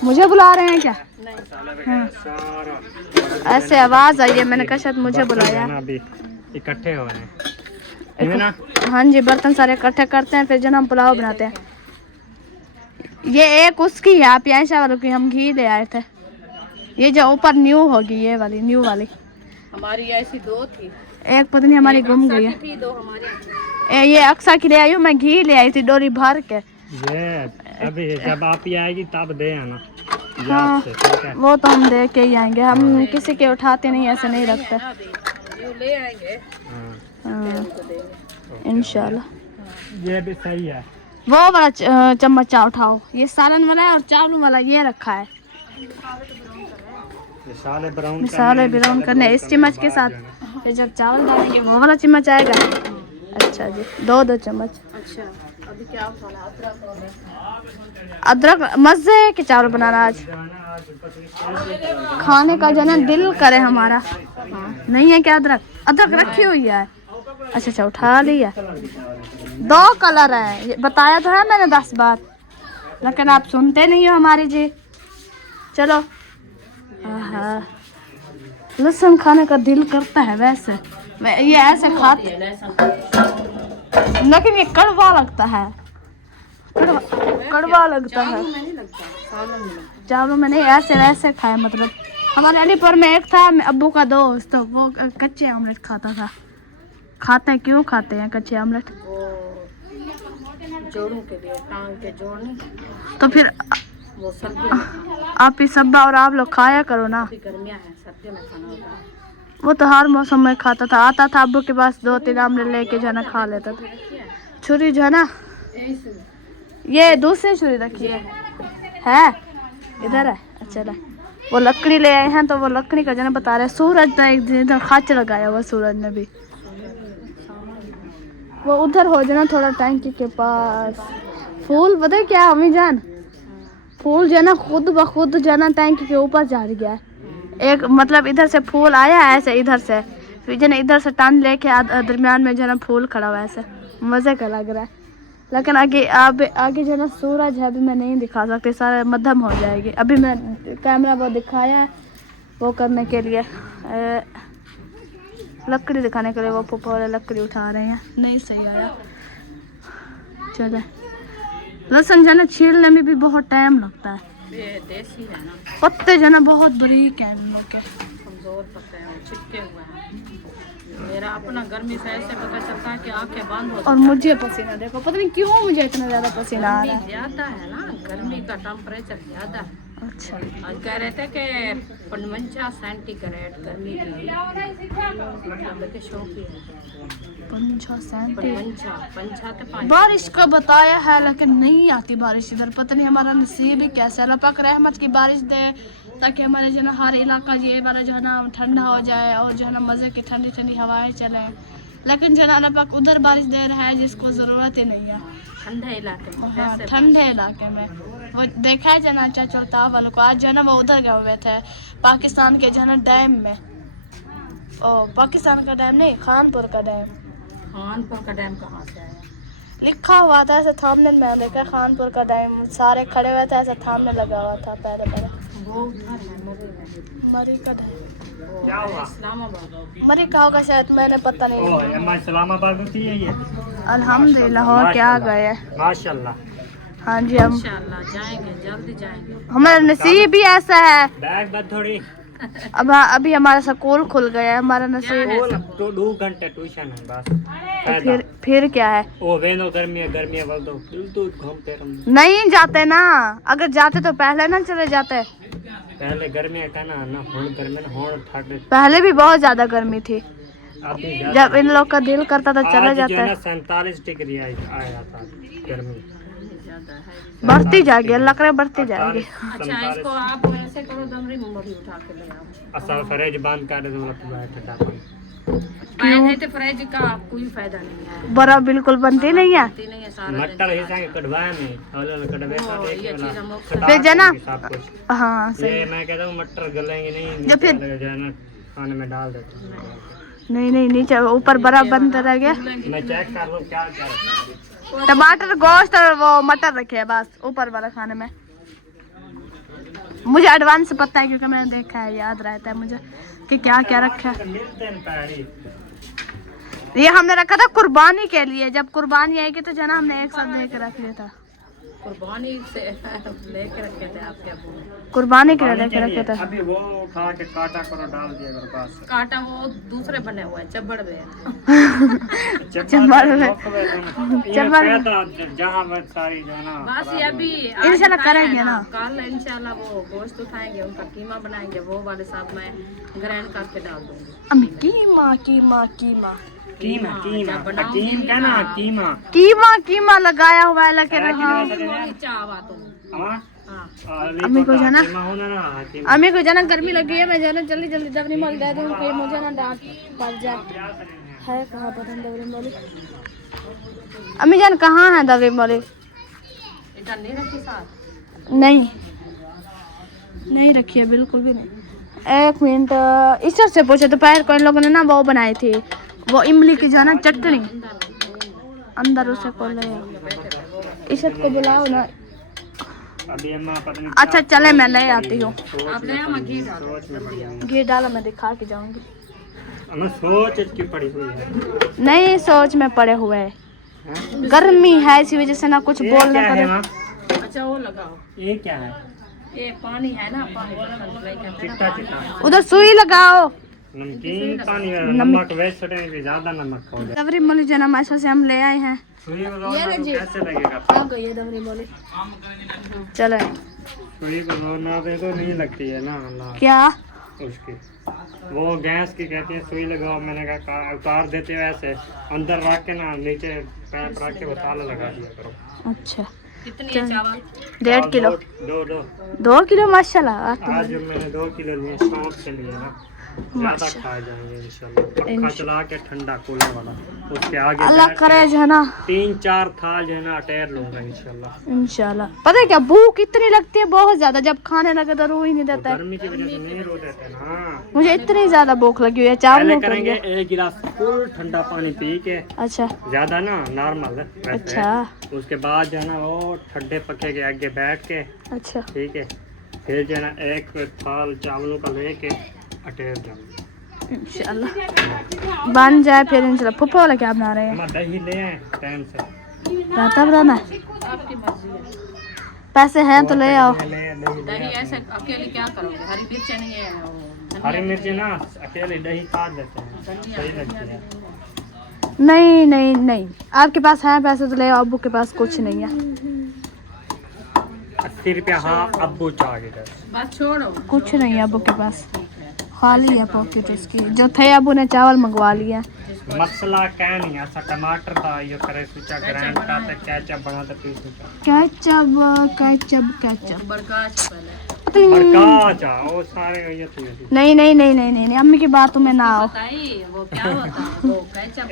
मुझे बुला रहे हैं क्या? हाँ। ऐसे आवाज आई है, मैंने कहा शायद मुझे बुलाया। अभी इकट्ठे हो रहे हैं ना। हाँ जी, बर्तन सारे इकट्ठे करते हैं, फिर जो ना हम पुलाव बनाते हैं। ये एक उसकी है, आप आयशा वालों की, हम घी ले आए थे। ये जो ऊपर न्यू होगी, ये वाली न्यू वाली। हमारी ऐसी दो थी, एक पत्नी हमारी गुम गई है। थी दो हमारी। ये अक्सा की ले आई हूँ मैं, घी ले आई थी डोरी भर के। ये अभी जब आप ही आएगी तब दे आना। हाँ वो तो हम दे के ही आएंगे, हम किसी के उठाते नहीं, ऐसे नहीं रखते। ये ले आएंगे इंशाल्लाह। ये भी सही है। वो वाला चम्मच उठाओ, ये सालन वाला है और चावल वाला ये रखा है। मसाले ब्राउन करने इस चम्मच के साथ, फिर जब चावल डालेंगे वो वाला चम्मच आएगा। अच्छा जी, दो चम्मच। अच्छा अभी क्या खाना? अदरक मजे के चावल बनाना आज, खाने का जो ना दिल करे हमारा। नहीं है क्या अदरक? अदरक रखी हुई है। अच्छा उठा लिया। 2 कलर है, ये बताया तो है मैंने 10 बार, लेकिन आप सुनते नहीं हो हमारी जी। चलो लहसुन खाने का दिल करता है वैसे, ये ऐसे खाते, लेकिन ये कड़वा लगता है, कड़वा लगता है। चावलों में नहीं, ऐसे वैसे खाए। मतलब हमारे अलीपुर में एक था अब्बू का दोस्त, तो वो कच्चे ऑमलेट खाता था। खाते हैं, क्यों खाते हैं कच्चे ऑमलेट? जोड़ों के लिए, टांग के जोड़ नहीं, तो फिर वो सर्दी आप ही सब्बा और आप लोग खाया करो ना। गर्मियाँ हैं, सर्दी में खाना होता है। वो तो हर मौसम में खाता था, आता था अब्बू के पास 2-3 ऑमलेट लेके जो है ना खा लेता था। छुरी जो है ना, ये दूसरी छुरी रखी है इधर है। अच्छा ना, वो लकड़ी ले आए हैं, तो वो लकड़ी का जो है ना बता रहे। सूरज था एक दिन इधर खाच लगाया हुआ, सूरज ने भी। वो उधर हो जाना थोड़ा टैंकी के पास। फूल पता है क्या अम्मी जान, फूल जो है ना खुद ब खुद जो है ना टैंकी के ऊपर चढ़ गया है। एक मतलब इधर से फूल आया ऐसे, इधर से फिर जो ना इधर से टन लेके दरमियान में जो है ना फूल खड़ा हुआ है, ऐसे मज़े का लग रहा है। लेकिन आगे जो है ना सूरज है, अभी मैं नहीं दिखा सकती, सारा मध्यम हो जाएगी। अभी मैं कैमरा वो दिखाया है वो करने के लिए, लकड़ी दिखाने के लिए। वो फूफा वाले लकड़ी उठा रहे हैं, नहीं सही आया। चले, लहसुन जो है ना छीलने में भी बहुत टाइम लगता है। ये देसी है ना, पत्ते जो है ना बहुत बारीक हैं इन लोग के, कमजोर पत्ते हैं, चिपके हुए हैं। मेरा अपना गर्मी से ऐसे पता चलता है कि आंखें बंद हो। और मुझे पसीना देखो, पता नहीं क्यों मुझे इतना ज़्यादा पसीना आ रहा है। ज्यादा है ना, गर्मी का टेम्परेचर ज्यादा है। अच्छा, आज कह रहे थे कि 55 सेंटीग्रेड गर्मी की, मतलब के शौकी है। 55 बारिश का बताया है, लेकिन नहीं आती बारिश इधर। पता नहीं हमारा नसीब ही कैसा है। अल्लाह पाक रहमत की बारिश दे, ताकि हमारे जो है ना हर इलाका ये वाला जो है ना ठंडा हो जाए, और जो है ना मज़े की ठंडी ठंडी हवाएं चलें। लेकिन जो है ना अल्लाह पाक उधर बारिश दे रहा है जिसको ज़रूरत ही नहीं है, ठंडे इलाके में। हाँ ठंडे इलाके में। वो देखा है जना चाचा उल्ताफ वालों को, आज जो है ना वो उधर गए हुए थे पाकिस्तान के जो है ना डैम में। ओ पाकिस्तान का डैम नहीं, खानपुर का डैम। खानपुर का डैम कहाँ से आया? लिखा हुआ था ऐसे थामने में, देखा खानपुर का डैम, सारे खड़े हुए थे ऐसे थामने लगा हुआ था पहले। वो उधर है मरी का डैम, क्या हुआ? इस्लामाबाद। मरी का होगा शायद, मैंने पता नहीं। ओह इस्लामाबाद होती है ये। अल्हम्दुलिल्लाह हो क्या गए। माशाल्लाह। हाँ जी, हम इंशाल्लाह जाएंगे, जल्दी जाएंगे। हमारा नसीब ही ऐसा है। बैग बद थोड़ी अब अभी हमारा स्कूल खुल गया है, हमारा नसीब। तो 2 घंटे ट्यूशन है बस। तो फिर क्या है? ओ वेनो गर्मी है बोल दो तो घूमते हम। नहीं जाते ना, अगर जाते तो पहले ना चले जाते। पहले गर्मी है ना हुन गर्मी ना हुन ठंड। पहले भी बहुत ज्यादा गर्मी थी, अभी जब इन लोग का दिल करता था चले आज जो जाते। है ना 47 डिग्री आया था गर्मी। बढ़ती जाएगी, अल्लाह करे बढ़ती जाएगी। अच्छा इसको आप ऐसे करो, दमरी मोमोरी उठा के ले आओ। असल फ्रिज बंद कर दो ठंडा पानी। पहले तो फ्रिज का कोई फायदा नहीं है, बर्फ बिल्कुल बनती नहीं है। बनती नहीं है सारा मटर हिस्सा के कटवाए में और कटवे का देख ये वाला चीज हम लोग फिर जना सब कुछ। हाँ सही। ये मैं कहता हूँ मटर गलेंगे नहीं, या फिर- जो है ना खाने में डाल देते हैं। नहीं नहीं, नीचे ऊपर बर्फ बनता रह गया। मैं चेक कर लूँ क्या क्या रखा है। टमाटर, गोश्त और वो मटर रखे हैं बस ऊपर वाला खाने में। मुझे एडवांस पता है क्योंकि मैंने देखा है, याद रहता है मुझे कि क्या क्या रखा है। मिलते हैं पैरी। ये हमने रखा था कुर्बानी के लिए, जब कुर्बानी आएगी तो जना हमने एक साथ लेके रख लिया था। कुर्बानी से लेके रखे थे आपके अबू ने। कुर्बानी के लिए लेके रखे थे। अभी वो उठा के काटा करो डाल दिया करो पास। कांटा वो दूसरे बने हुए हैं, चब्बड़ में। चब्बड़ में। जहाँ सारी जो है ना बस ये अभी इंशाल्लाह करेंगे ना। कल इंशाल्लाह वो गोश्त उठाएंगे, उनका कीमा बनाएंगे, वो वाले साथ में ग्राइंड करके डाल दूंगी। अम्मी कीमा कीमा कीमा कीमा कहना कीमा लगाया हुआ है, लगे रहा। चावा तुम। हाँ अम्मी को जाना, होना ना अम्मी को जाना गर्मी लगी है, मैं जाना जल्दी जल्दी दबरी मल दे दूँ कि मुझे ना डांट पड़ जाए। है कहाँ पर दबरी मली? अम्मी जान कहाँ है दबरी मली? इधर नहीं रखी साथ? नहीं रखी है, बिल्कुल भी नहीं। एक मिनट, ईश्वर से पूछे तो पैर को इन लोगों ने ना वो बनाई थी, वो इमली की जो है ना चटनी, अंदर उसे को ले आओ। ईश्वर को बुलाओ ना। अभी अम्मा पत्नी अच्छा चले मैं ले आती हूँ। आप ले आओ, मैं घी डालो, जल्दी आओ। घी डाला, मैं दिखा के जाऊंगी। हमें सोच की पड़ी हुई है। नहीं सोच में पड़े हुए हैं, गर्मी है इसी वजह से ना कुछ ये बोलने क्या का। है माँ? अच्छा वो लगाओ, ये क्या है? ये पानी है ना, पानी वाला ना फ्राई करते हैं चिट्टा ना। चिट्टा उधर सुई लगाओ। नमकीन पानी है, नमक वैसे नहीं ज्यादा नमक हो जाए। दबरी मोली जन्म ऐसा से हम ले आए हैं। सुई को रोना तो कैसे लगेगा? आ गई है दबरी मोली। चले सुई को रोना पे तो नहीं लगती है ना अल्लाह क्या? उसकी वो गैस की कहती है सुई लगाओ। मैंने कहा उतार देते हो ऐसे अंदर रख के ना नीचे पैर रख के वो ताला लगा दिया करो। अच्छा कितनी है चावल? 1.5 किलो। दो 2 किलो माशाल्लाह। आज मैंने 2 किलो लिए, शौक से लिए ना, ज्यादा खा जाएंगे इंशाल्लाह। पक्का चला के ठंडा कूलर वाला, उसके आगे अल्लाह करे जो है ना 3-4 थाल जो है ना अटैर लूंगा इंशाल्लाह। इंशाल्लाह। पता है क्या भूख इतनी लगती है बहुत ज्यादा, जब खाने लगे तो रू ही नहीं देता है। गर्मी की वजह से नहीं रो देते ना। मुझे इतनी ज्यादा भूख लगी हुई है, चावल पहले करेंगे 1 गिलास फुल ठंडा पानी पी के, अच्छा ज्यादा ना नॉर्मल वैसे। अच्छा उसके बाद जो है ना वो ठंडे पके के आगे बैठ के, अच्छा ठीक है, फिर जो है ना 1 थाल चावलों का लेके अटैर जाओ इंशाल्लाह बन जाए फिर इंशाल्लाह। फुफ्फा वाला क्या बना रहे हैं? हम दही ले आए टाइम से। रायता बनाना है? आपकी मर्जी है। पैसे हैं तो ले आओ। दही ऐसे अकेले क्या करोगे? हरी मिर्च नहीं है वो हरी मिर्ची ना अकेले दही काट देते हैं, सही लगती है। नहीं नहीं नहीं, आपके पास है पैसे तो ले आओ, अब्बू के पास कुछ नहीं है। 80 रुपया हाँ अब्बू चाहिए। बस छोड़ो, कुछ नहीं है अब्बू के पास, खाली है पॉकेट उसकी। जो थे अब्बू ने चावल मंगवा लिया। मसला क्या नहीं, ऐसा टमाटर था ये करे सोचा ग्राइंड करते केचप बनाते पीस सोचा केचप केचप केचप बरगाश पहले बरका चा वो सारे ये तो नहीं नहीं नहीं नहीं नहीं नहीं, अम्मी की बातों में ना आओ। बताइए वो क्या होता है, वो कैचअप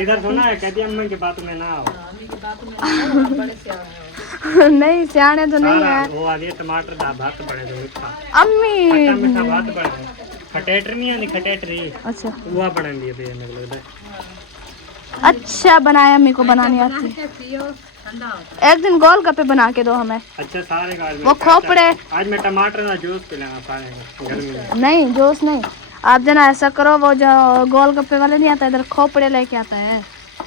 इधर सुना है, कहती अम्मा की बात में ना आओ। अम्मी की बात में बड़े से आओ। नहीं सियाने तो नहीं है वो आ गया टमाटर दा भात बड़े दो मीठा अम्मी। मीठा भात बड़े खटेटर नहीं आनी खटेटरी अच्छा वो बना दिए पे मतलब। अच्छा बनाया, अम्मी को बनानी आती है। पियो ठंडा होता एक दिन गोल गप्पे बना के दो हमें। अच्छा सारे का वो खोपड़े आज मैं टमाटर का जूस पिलाना सारे गर्मी में। नहीं जोश नहीं, आप जना ऐसा करो, वो जो गोल गप्पे वाले नहीं आता इधर खोपड़े लेके आता है,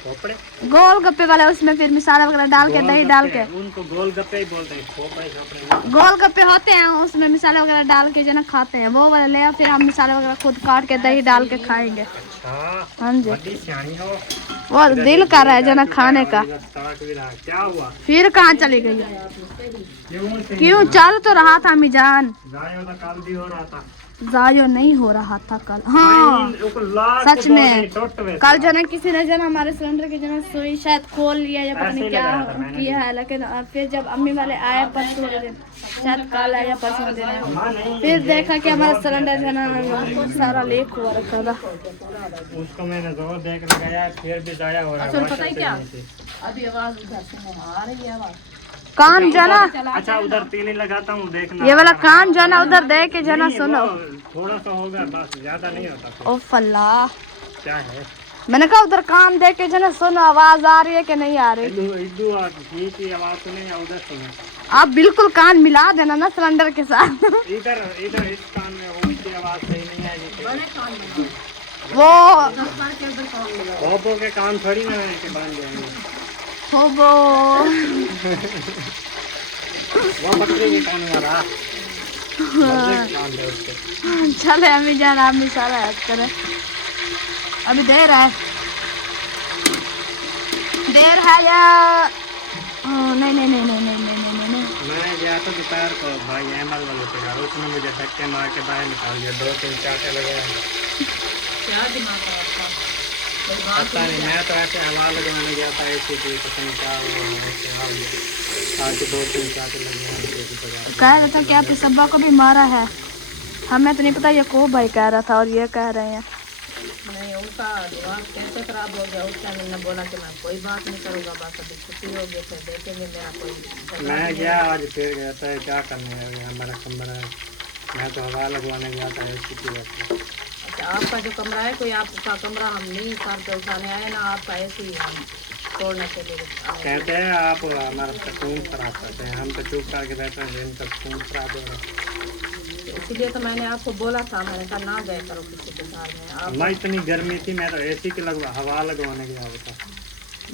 खोपड़े गोलगप्पे वाले, उसमें फिर मसाला वगैरह डाल के, दही डाल के। उनको गोलगप्पे ही बोलते हैं, खोपड़े खोपड़े। गोलगप्पे होते हैं, उसमें मसाला वगैरह डाल के जो ना खाते हैं, वो वाला ले आओ, फिर हम मसाला वगैरह खुद काट के दही डाल के खाएंगे। हाँ जी, बड़ी सियानी हो। वो दिल कर रहा है जो ना खाने का। क्या हुआ? फिर कहाँ चली गई? क्यों, चल तो रहा था मिजान। कल भी हो रहा था। जायो नहीं हो रहा था कल। हाँ सच में, कल जो ना किसी ने जो ना हमारे सिलेंडर की जो ना सुई शायद खोल लिया या पता नहीं क्या किया है, लेकिन फिर जब अम्मी वाले आए परसों वाले दिन, शायद कल आया या परसों दिन, फिर देखा कि हमारा सिलेंडर जो ना सारा लीक हुआ रखा था। उसको मैंने जोर देख लगाया, फिर भी जाया हो रहा है। पता है क्या, अभी आवाज उधर से आ रही है आवाज। कान जो ना, अच्छा उधर तीली लगाता हूँ, देखना। ये वाला कान जो ना उधर दे के जो ना सुनो। थोड़ा सा होगा बस, ज्यादा नहीं होता। ओ फल्ला, क्या है? मैंने कहा उधर कान दे के जो ना सुनो, आवाज आ रही है कि नहीं आ रही। घी की आवाज सुने या उधर सुने? आप बिल्कुल कान मिला देना ना सिलेंडर के साथ। इधर इधर इस कान में वो की आवाज सही नहीं आएगी। वो के कान थोड़ी ना के बांध देंगे। वो बकरे के कान वाला चले अभी जाना, अभी सारा ऐड करे, अभी देर है या नहीं नहीं नहीं नहीं नहीं नहीं नहीं नहीं। मैं गया था दोपहर को भाई अहमद वाले के घर, उसने मुझे धक्के मार के बाहर निकाल दिया, 2-3 चाटे लगे। क्या दिमाग है आपका? पता नहीं, मैं तो ऐसे हवा लगवाने गया था ऐसी थी, पता नहीं क्या हुआ, आज 2-3 चाटे लगे। कह रहा था कि आपके सब्बा को भी मारा है, हमें तो नहीं पता ये को भाई कह रहा था, और ये कह रहे हैं। नहीं, उनका दिमाग कैसे खराब हो गया, उस टाइम मैंने बोला कि मैं कोई बात नहीं करूँगा, बस अभी छुट्टी हो गई, फिर देखेंगे मेरा कोई। मैं गया आज, फिर गया था, क्या करना है हमारा कमरा है, मैं तो हवा लगवाने गया था ऐसी की वजह। अच्छा, आपका जो कमरा है, कोई आपका कमरा हम नहीं सर पे उठाने आए ना, आपका ऐसे ही हम तोड़ने के लिए कहते हैं आप हमारा सुकून खराब करते हैं, हम तो चुप करके बैठे हैं, इनका सुकून खराब हो रहा है। इसीलिए तो मैंने आपको बोला था, मैंने कहा ना गए करो किसी के घर में। आप मैं इतनी गर्मी थी, मैं तो एसी की हवा लगवाने गया होता।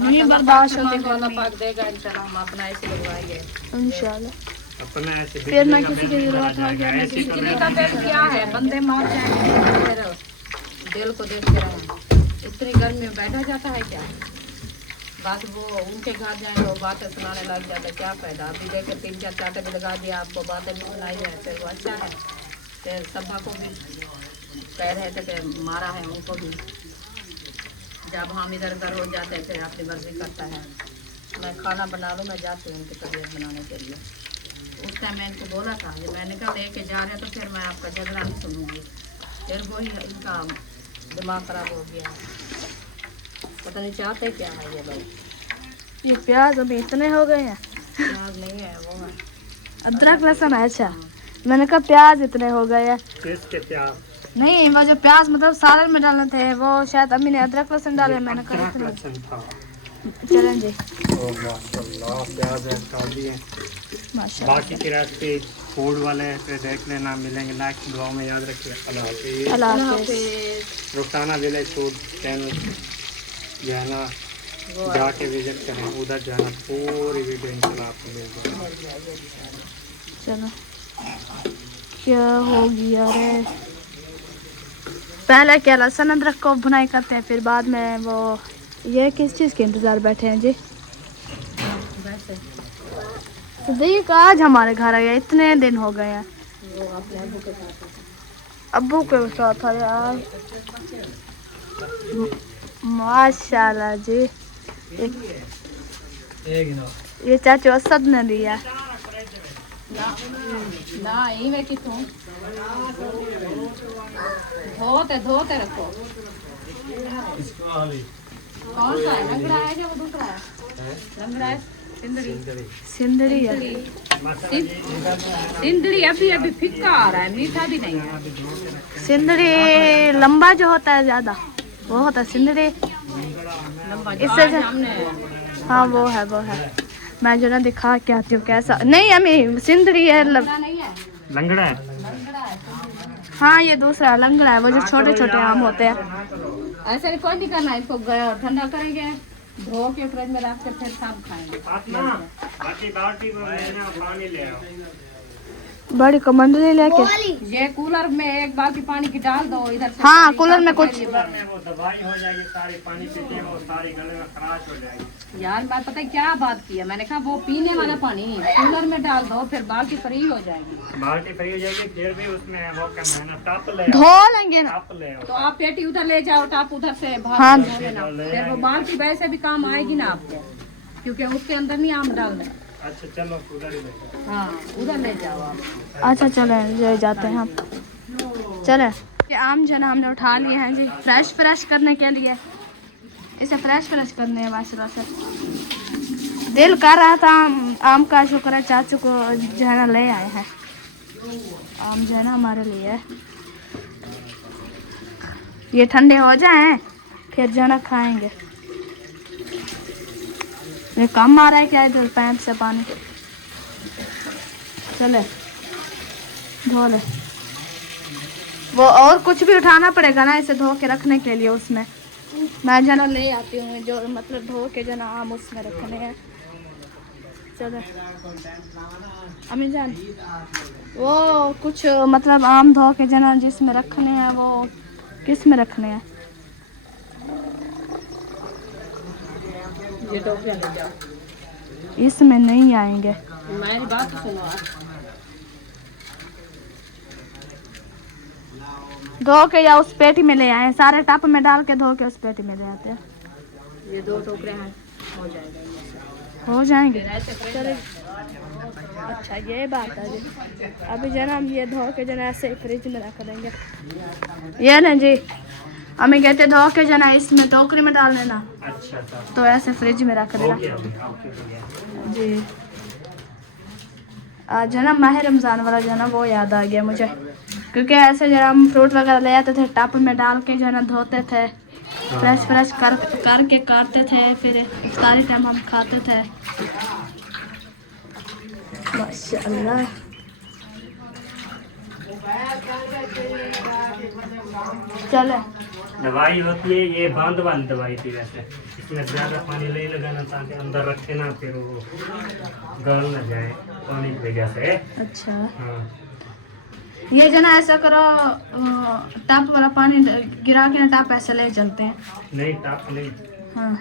नहीं बर्दाश्त होती वाला पाक देगा इंशाल्लाह, हम अपना ऐसे लगवाएंगे इंशाल्लाह। अपना ऐसे फिर मैं किसी की जरूरत हो गया, मैं किसी बिजली का बिल क्या है, बंदे मार जाएंगे, फिर दिल को देखते रहे। इतनी गर्मी में बैठा जाता है क्या? बस वो उनके घर जाएंगे, वो बातें सुनाने लग जाता है, क्या फायदा। अभी देखे 3-4 चाटे भी लगा दिया, आपको बातें भी सुनाई है, फिर वो अच्छा है। फिर सभा को भी कह रहे थे कि मारा है उनको भी, जब हम इधर उधर हो जाते हैं फिर अपनी मर्जी करता है। मैं खाना बना लूँ, मैं जाती हूँ उनकी तबीयत बनाने के लिए। उस टाइम मैं इनको बोला था, जब मैंने कहा लेके जा रहे तो फिर मैं आपका झगड़ा नहीं सुनूंगी, फिर वही इनका दिमाग खराब हो गया। पता नहीं चाहते क्या है ये लोग। ये प्याज अभी इतने हो गए हैं, प्याज नहीं है, वो है अदरक लहसुन है। अच्छा, मैंने कहा प्याज इतने हो गए हैं। किसके प्याज? नहीं, वो जो प्याज मतलब सालन में डालने थे, वो शायद अम्मी ने अदरक लहसुन डाले, मैंने कहा इतने। चलें जी, माशाल्लाह प्याज है, काली है। माशाल्लाह। बाकी की रेसिपी फूड वाले पे देख लेना, मिलेंगे नेक्स्ट ब्लॉग में, याद रखिए। अल्लाह हाफिज़। अल्लाह हाफिज़। रुखसाना विलेज फूड चैनल जो है ना, जाके विजिट करें, उधर जाना, पूरी वीडियो इंशाल्लाह आपको मिल जाएगी। चलो, क्या हो गया रे? पहले क्या लहसुन अदरक को भुनाई करते हैं, फिर बाद में वो ये किस चीज़ के इंतज़ार बैठे हैं जी? सिद्दीक आज हमारे घर आ गया, इतने दिन हो गए हैं। अब्बू के साथ है यार। माशाल्लाह जी, ये चाचू असद ने दिया। ना यही मैं कितों धोते रखो। कौन सा है, लंगड़ा है या वो दूसरा है? लंगड़ा है, सिंदड़ी है। सिंदड़ी अभी अभी फिक्का आ रहा है, मीठा भी नहीं है। सिंदड़ी लंबा जो होता है ज्यादा, वो होता है सिंदड़ी। इससे हमने हाँ वो है। मैं जो ना दिखा के आती हूँ कैसा। नहीं अम्मी, सिंदड़ी है लंगड़ा है। हाँ ये दूसरा लंगड़ा है, वो जो छोटे छोटे आम होते हैं। ऐसे कोई नहीं करना, इसको ठंडा करेंगे, धो के फ्रिज में रख के फिर शाम खाएंगे। आप ना बाकी बाल्टी में लेना पानी ले आओ। बड़ी कमंडली लेके ये कूलर में एक बाल्टी पानी की डाल दो इधर से। हाँ, कूलर में कुछ कूलर में वो दवाई हो जाएगी सारी, पानी पीते हैं वो सारी गले में खराश हो जाएगी। यार मैं पता है क्या बात की है, मैंने कहा वो पीने वाला पानी कूलर में डाल दो फिर बाल्टी फ्री हो जाएगी। बाल्टी फ्री हो जाएगी, फिर भी उसमें वो क्या महीना टप ले धो लेंगे ना। टप ले आओ। तो आप पेटी उधर ले जाओ, टाप उधर से बाहर हाँ। धो लेना। फिर वो बाल्टी वैसे भी काम आएगी ना आपको, क्योंकि उसके अंदर नहीं आम डालना। अच्छा चलो उधर ही ले जाओ। हाँ उधर ले जाओ आप। अच्छा चले ले जाते हैं हम। चले ये आम जो है ना हमने उठा लिए हैं जी, फ्रेश करने के लिए। इसे फ्रेश करने हैं माशाल्लाह से। दिल कर रहा था आम का, शुक्र है चाचू को जो है ना ले आए हैं आम जो है ना हमारे लिए। ये ठंडे हो जाएं फिर जो है ना खाएंगे। ये कम आ रहा है क्या इधर पैप से पानी। चले धो ले। वो और कुछ भी उठाना पड़ेगा ना इसे धो के रखने के लिए। उसमें मैं जना ले आती हूँ जो मतलब धो के जना आम उसमें रखने हैं। चलो अम्मी जान वो कुछ मतलब आम धो के जना जिसमें रखने हैं वो किस में रखने हैं। ये टोकरियां ले जाओ। इसमें नहीं आएंगे। मेरी बात तो सुनो आप। धो के या उस पेटी में ले आए, सारे टप में डाल के धो के उस पेटी में ले आते हैं। ये 2 टोकरे हैं, हो जाएगा ये। हो जाएंगे। ऐसे चले अच्छा ये बात है जी। अभी जना हम ये धो के जना ऐसे ही फ्रिज में रख देंगे। ये ना जी हमें कहते धो के जना इसमें टोकरी में डाल देना, अच्छा तो ऐसे फ्रिज में रख देना जी। आज है ना माह रमज़ान वाला जो है ना वो याद आ गया मुझे, क्योंकि ऐसे जब हम फ्रूट वगैरह ले आते थे टप में डाल के जो है ना धोते थे, फ्रेश करके काटते थे, फिर इफ्तारी टाइम हम खाते थे। माशाअल्लाह। चले दवाई होती है ये बांध वाली दवाई थी वैसे, इसमें ज्यादा पानी नहीं लगाना ताकि अंदर रखे ना फिर वो गल न जाए पानी की वजह से। अच्छा हाँ ये जना ऐसा करो टप वाला पानी गिरा के टप ऐसे ले चलते हैं। नहीं टप नहीं, हाँ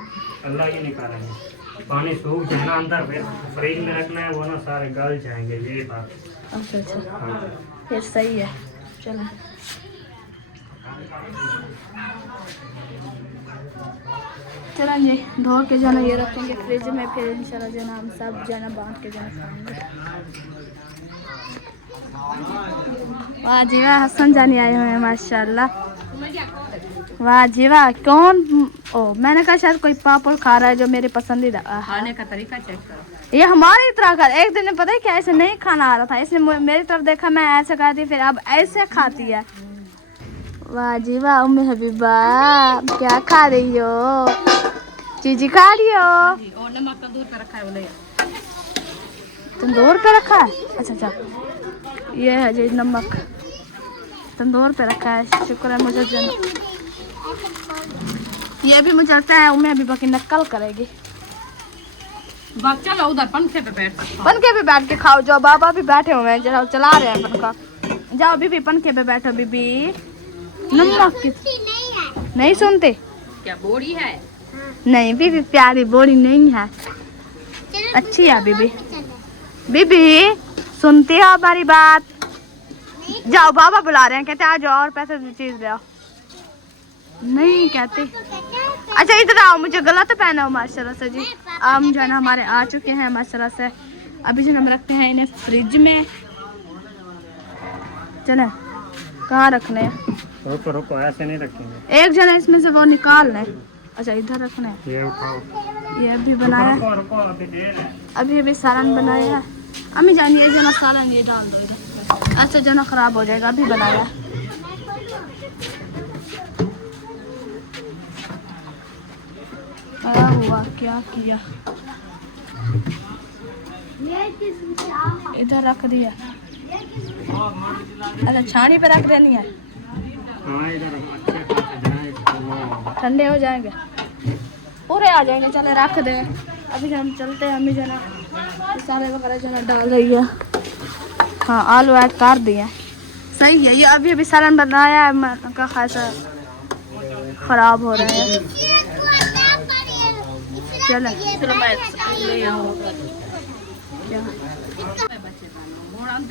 अल्लाह ही नहीं करेंगे। पानी सूख जाए ना अंदर, फिर फ्रिज में रखना है वो ना सारे गल जाएंगे ये बात। अच्छा अच्छा हाँ फिर सही है। चलो चलो जी धो के जाना ये रखेंगे फ्रिज में, फिर इंशाल्लाह जना हम सब जना बांध के जाना खाएंगे। वाह जी वाह हसन जानी आए हुए हैं माशाल्लाह। वाह जी वाह कौन ओ मैंने कहा शायद कोई पापड़ खा रहा है जो मेरी पसंदीदा। खाने का तरीका चेक करो। ये हमारी तरह का एक दिन पता है क्या ऐसे नहीं खाना आ रहा था, इसने मेरी तरफ देखा मैं ऐसे खाती फिर अब ऐसे खाती है। वाह जी वाह उम्मी हबीबा क्या खा रही हो, चीजी खा रही हो। और नमक तंदूर पे रखा है वो ले आओ। तंदूर पे रखा है। अच्छा अच्छा ये है जी नमक तंदूर पे रखा है, शुक्र है मुझे जन ये भी मुझे लगता है उम्मी हबीबा की नकल करेगी। बाप चलो उधर पंखे पे बैठ सकते। पंखे पे बैठ के खाओ, जो बाबा भी बैठे हुए हैं जरा चला रहे हैं पंखा। जाओ बीबी पंखे पे बैठो बीबी। नमक की नहीं सुनते क्या बोरी है? नहीं बीबी प्यारी बोरी नहीं है, अच्छी है बीबी। बीबी सुनती हो हमारी बात? जाओ बाबा बुला रहे हैं, कहते आ जाओ और पैसे की चीज ले आओ। नहीं कहते। अच्छा इधर आओ, मुझे गलत पहना हो माशाल्लाह से जी। आम जो है ना हमारे आ चुके हैं माशाल्लाह से। अभी जो हम रखते हैं इन्हें फ्रिज में। चले कहाँ रखने हैं? रुको रुको ऐसे नहीं रखेंगे, एक जना इसमें से वो निकाल लें। अच्छा इधर रखना है। ये उठाओ। ये अभी बनाया, रुको रुको अभी देर है। अभी सालन बनाया है। अम्मी जान ये जना सालन ये डाल दो इधर, ऐसे जना खराब हो जाएगा। अभी बनाया है। क्या हुआ क्या किया? इधर रख दिया। अच्छा छानी पे रख देनी है, हाँ इधर अच्छे खासे बनाए इसको वो। ठंडे हो जाएंगे। पूरे आ जाएंगे। चले रख दे, अभी जो हम चलते हैं। अम्मी जो ना मसाले वगैरह जो ना डाल रही है। हाँ आलू ऐड कर दिए, सही है। ये अभी अभी सालन बनाया है का खासा ख़राब हो रहा है। चलो मैं ले आऊँगा।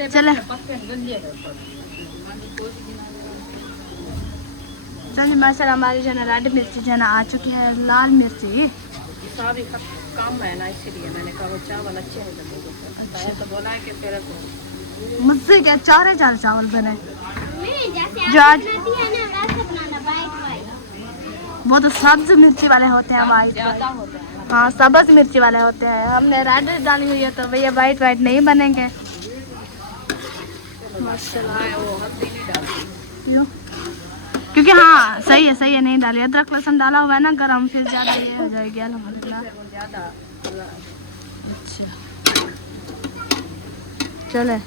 चले चलिए माशाल्लाह हमारी जो ना रेड मिर्ची जो ना आ चुकी है। लाल मिर्ची सारी कम है ना, इसलिए मैंने कहा वो चावल अच्छे हैं। अच्छा तो बोला है कि तेरे को मुझसे क्या चार चावल बने जो आज वो तो सब्ज मिर्ची वाले होते हैं, वाइट ज़्यादा होता है। हाँ सब्ज मिर्ची वाले होते हैं। हमने रेड डाली हुई है तो भैया वाइट नहीं बनेंगे। माशाल्लाह वो हल्दी नहीं डालती क्यों? क्योंकि हाँ सही है नहीं डाली। अदरक लहसुन डाला हुआ है ना गरम, फिर ज़्यादा ये हो जाएगी अल्हम्दुलिल्लाह। ज़्यादा। अच्छा चले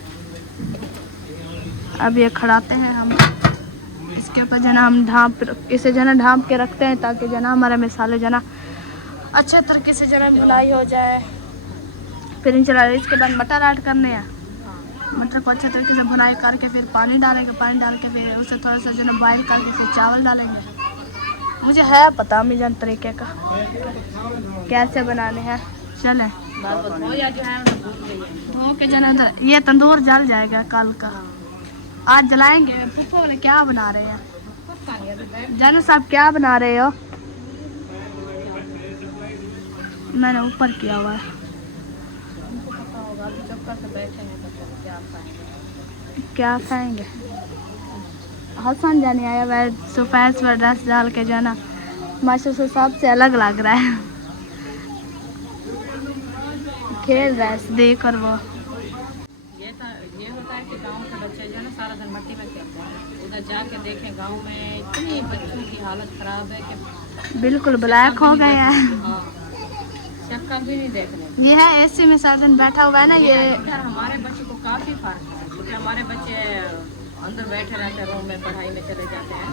अब ये खड़ाते हैं हम। इसके ऊपर जो ना हम इसे जो ना ढाँप के रखते हैं ताकि जो ना हमारे मसाले जो ना अच्छे तरीके से जो ना भुनाई हो जाए। फिर इंशाल्लाह इसके बाद मटर ऐड करने हैं। मटर को अच्छे तरीके से भुनाई करके फिर पानी डालेंगे। पानी डाल के फिर उसे थोड़ा सा जो ना बॉइल करके फिर चावल डालेंगे। मुझे है पता मिजान तरीके का कैसे बनाने हैं। चलें धो के जो ना ये तंदूर जल जाएगा कल का, आज जलाएंगे। पुप्पो वाले क्या बना रहे हैं? जानू साहब क्या बना रहे हो? मैंने ऊपर किया हुआ है। क्या खाएंगे? हसन जाने आया वह सफेद व ड्रेस डाल के जाना माशाल्लाह से सबसे अलग लग रहा है। खेल रहा है देख और वो ये होता है कि गांव के बच्चे जो है ना सारा दिन मट्टी में खेलते हैं। उधर जाके देखें गांव में इतनी बच्चों की हालत खराब है कि बिल्कुल ब्लैक हो गए हैं। हाँ शक्कर भी नहीं देख रहे। ये है एसी में सारा दिन बैठा हुआ है ना। ये इधर हमारे बच्चे को काफ़ी फर्क है क्योंकि हमारे बच्चे अंदर बैठे रहते हैं, रूम में पढ़ाई में चले जाते हैं।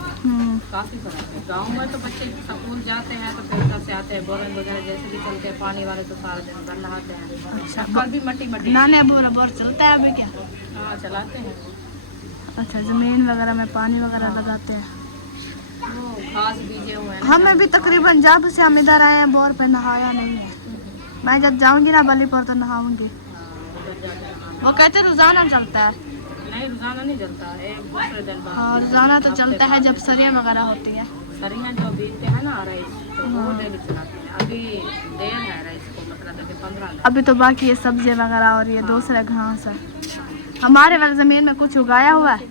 काफ़ी फर्क है। गांव में तो बच्चे स्कूल जाते हैं तो फिर से आते हैं, बोरन वगैरह जैसे भी चलते हैं पानी वाले तो सारा दिन घर नहाते हैं। अच्छा कल भी मट्टी नाने बोर चलता है अभी क्या? हाँ चलाते हैं। अच्छा ज़मीन वगैरह में पानी वगैरह लगाते हैं। वो घास बीजे हुए हैं। हमें भी तकरीबन जब से हम इधर आए हैं बोर पे नहाया नहीं है। मैं जब जाऊंगी ना बलीपुर तो नहाऊंगी। वो कहते रोजाना चलता है। नहीं रोजाना नहीं चलता, एक दूसरे दिन बाद। हाँ रोजाना तो चलता है जब सरियाँ वगैरह होती है। सरियाँ जो बीजते हैं ना राइस तो वो डेली चलाते हैं। अभी देर है राइस को, मतलब अभी 15 अभी तो बाकी ये सब्जी वगैरह और ये दूसरे घास है। हमारे वाले ज़मीन में कुछ उगाया हुआ है।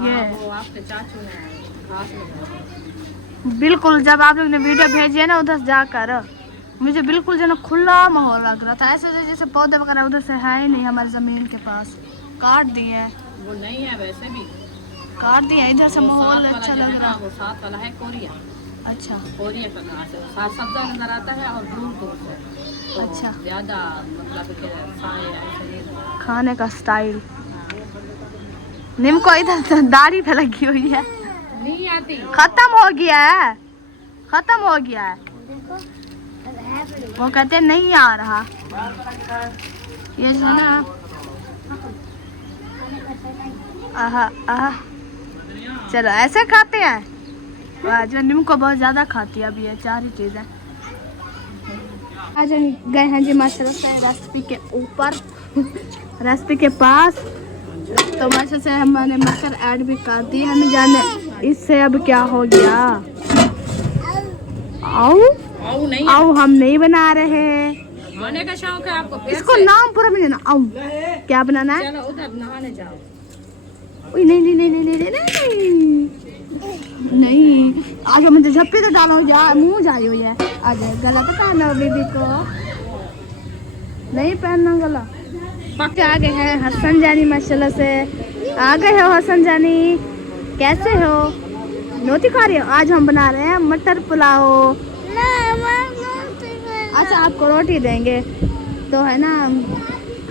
ये वो आपके चाचू ने घास लगाया। बिल्कुल जब आप लोग ने वीडियो भेजी है ना उधर से जाकर मुझे बिल्कुल जो ना खुला माहौल लग रहा था। ऐसे जैसे पौधे वगैरह उधर से है ही नहीं हमारी ज़मीन के पास, काट दिए हैं। वो नहीं है वैसे भी काट दिए। इधर से माहौल अच्छा लग रहा वो साथ वाला है कोरिया। अच्छा कोरिया का घास है, साथ सब्जा नजर आता है और दूर दूर से तो अच्छा ज़्यादा मतलब कि साए ऐसे नहीं। खाने का स्टाइल। निम्को इधर से दाढ़ी पे लगी हुई है, नहीं आती। खत्म हो गया है, खत्म हो गया है। वो कहते नहीं आ रहा। ये जो है ना आहा आहा चलो ऐसे खाते हैं। वाह जो निम्को बहुत ज़्यादा खाती है। अब ये 4 ही चीज़ें। आज हम गए हैं जी माशाल्लाह से रेसिपी के ऊपर, रेसिपी के पास। तो माशाल्लाह से हमने मटर ऐड भी कर दी। हमें जाने इससे अब क्या हो गया। आओ नहीं आओ हम नहीं बना रहे। खाने का शौक है आपको? इसको नाम पूरा भी लेना। आओ क्या बनाना है? चलो उधर नहाने जाओ। नहीं नहीं नहीं नहीं नहीं नहीं नहीं आज मुझे झप्पी तो डालो यार, मुंह जा रही है। आज गला तो पहना बीबी को, नहीं पहनना गला। आ गए हैं हसन जानी माशाल्लाह से। आ गए हो हसन जानी, कैसे हो? नोती खा रही हो? आज हम बना रहे हैं मटर पुलाव। अच्छा आपको रोटी देंगे तो है ना,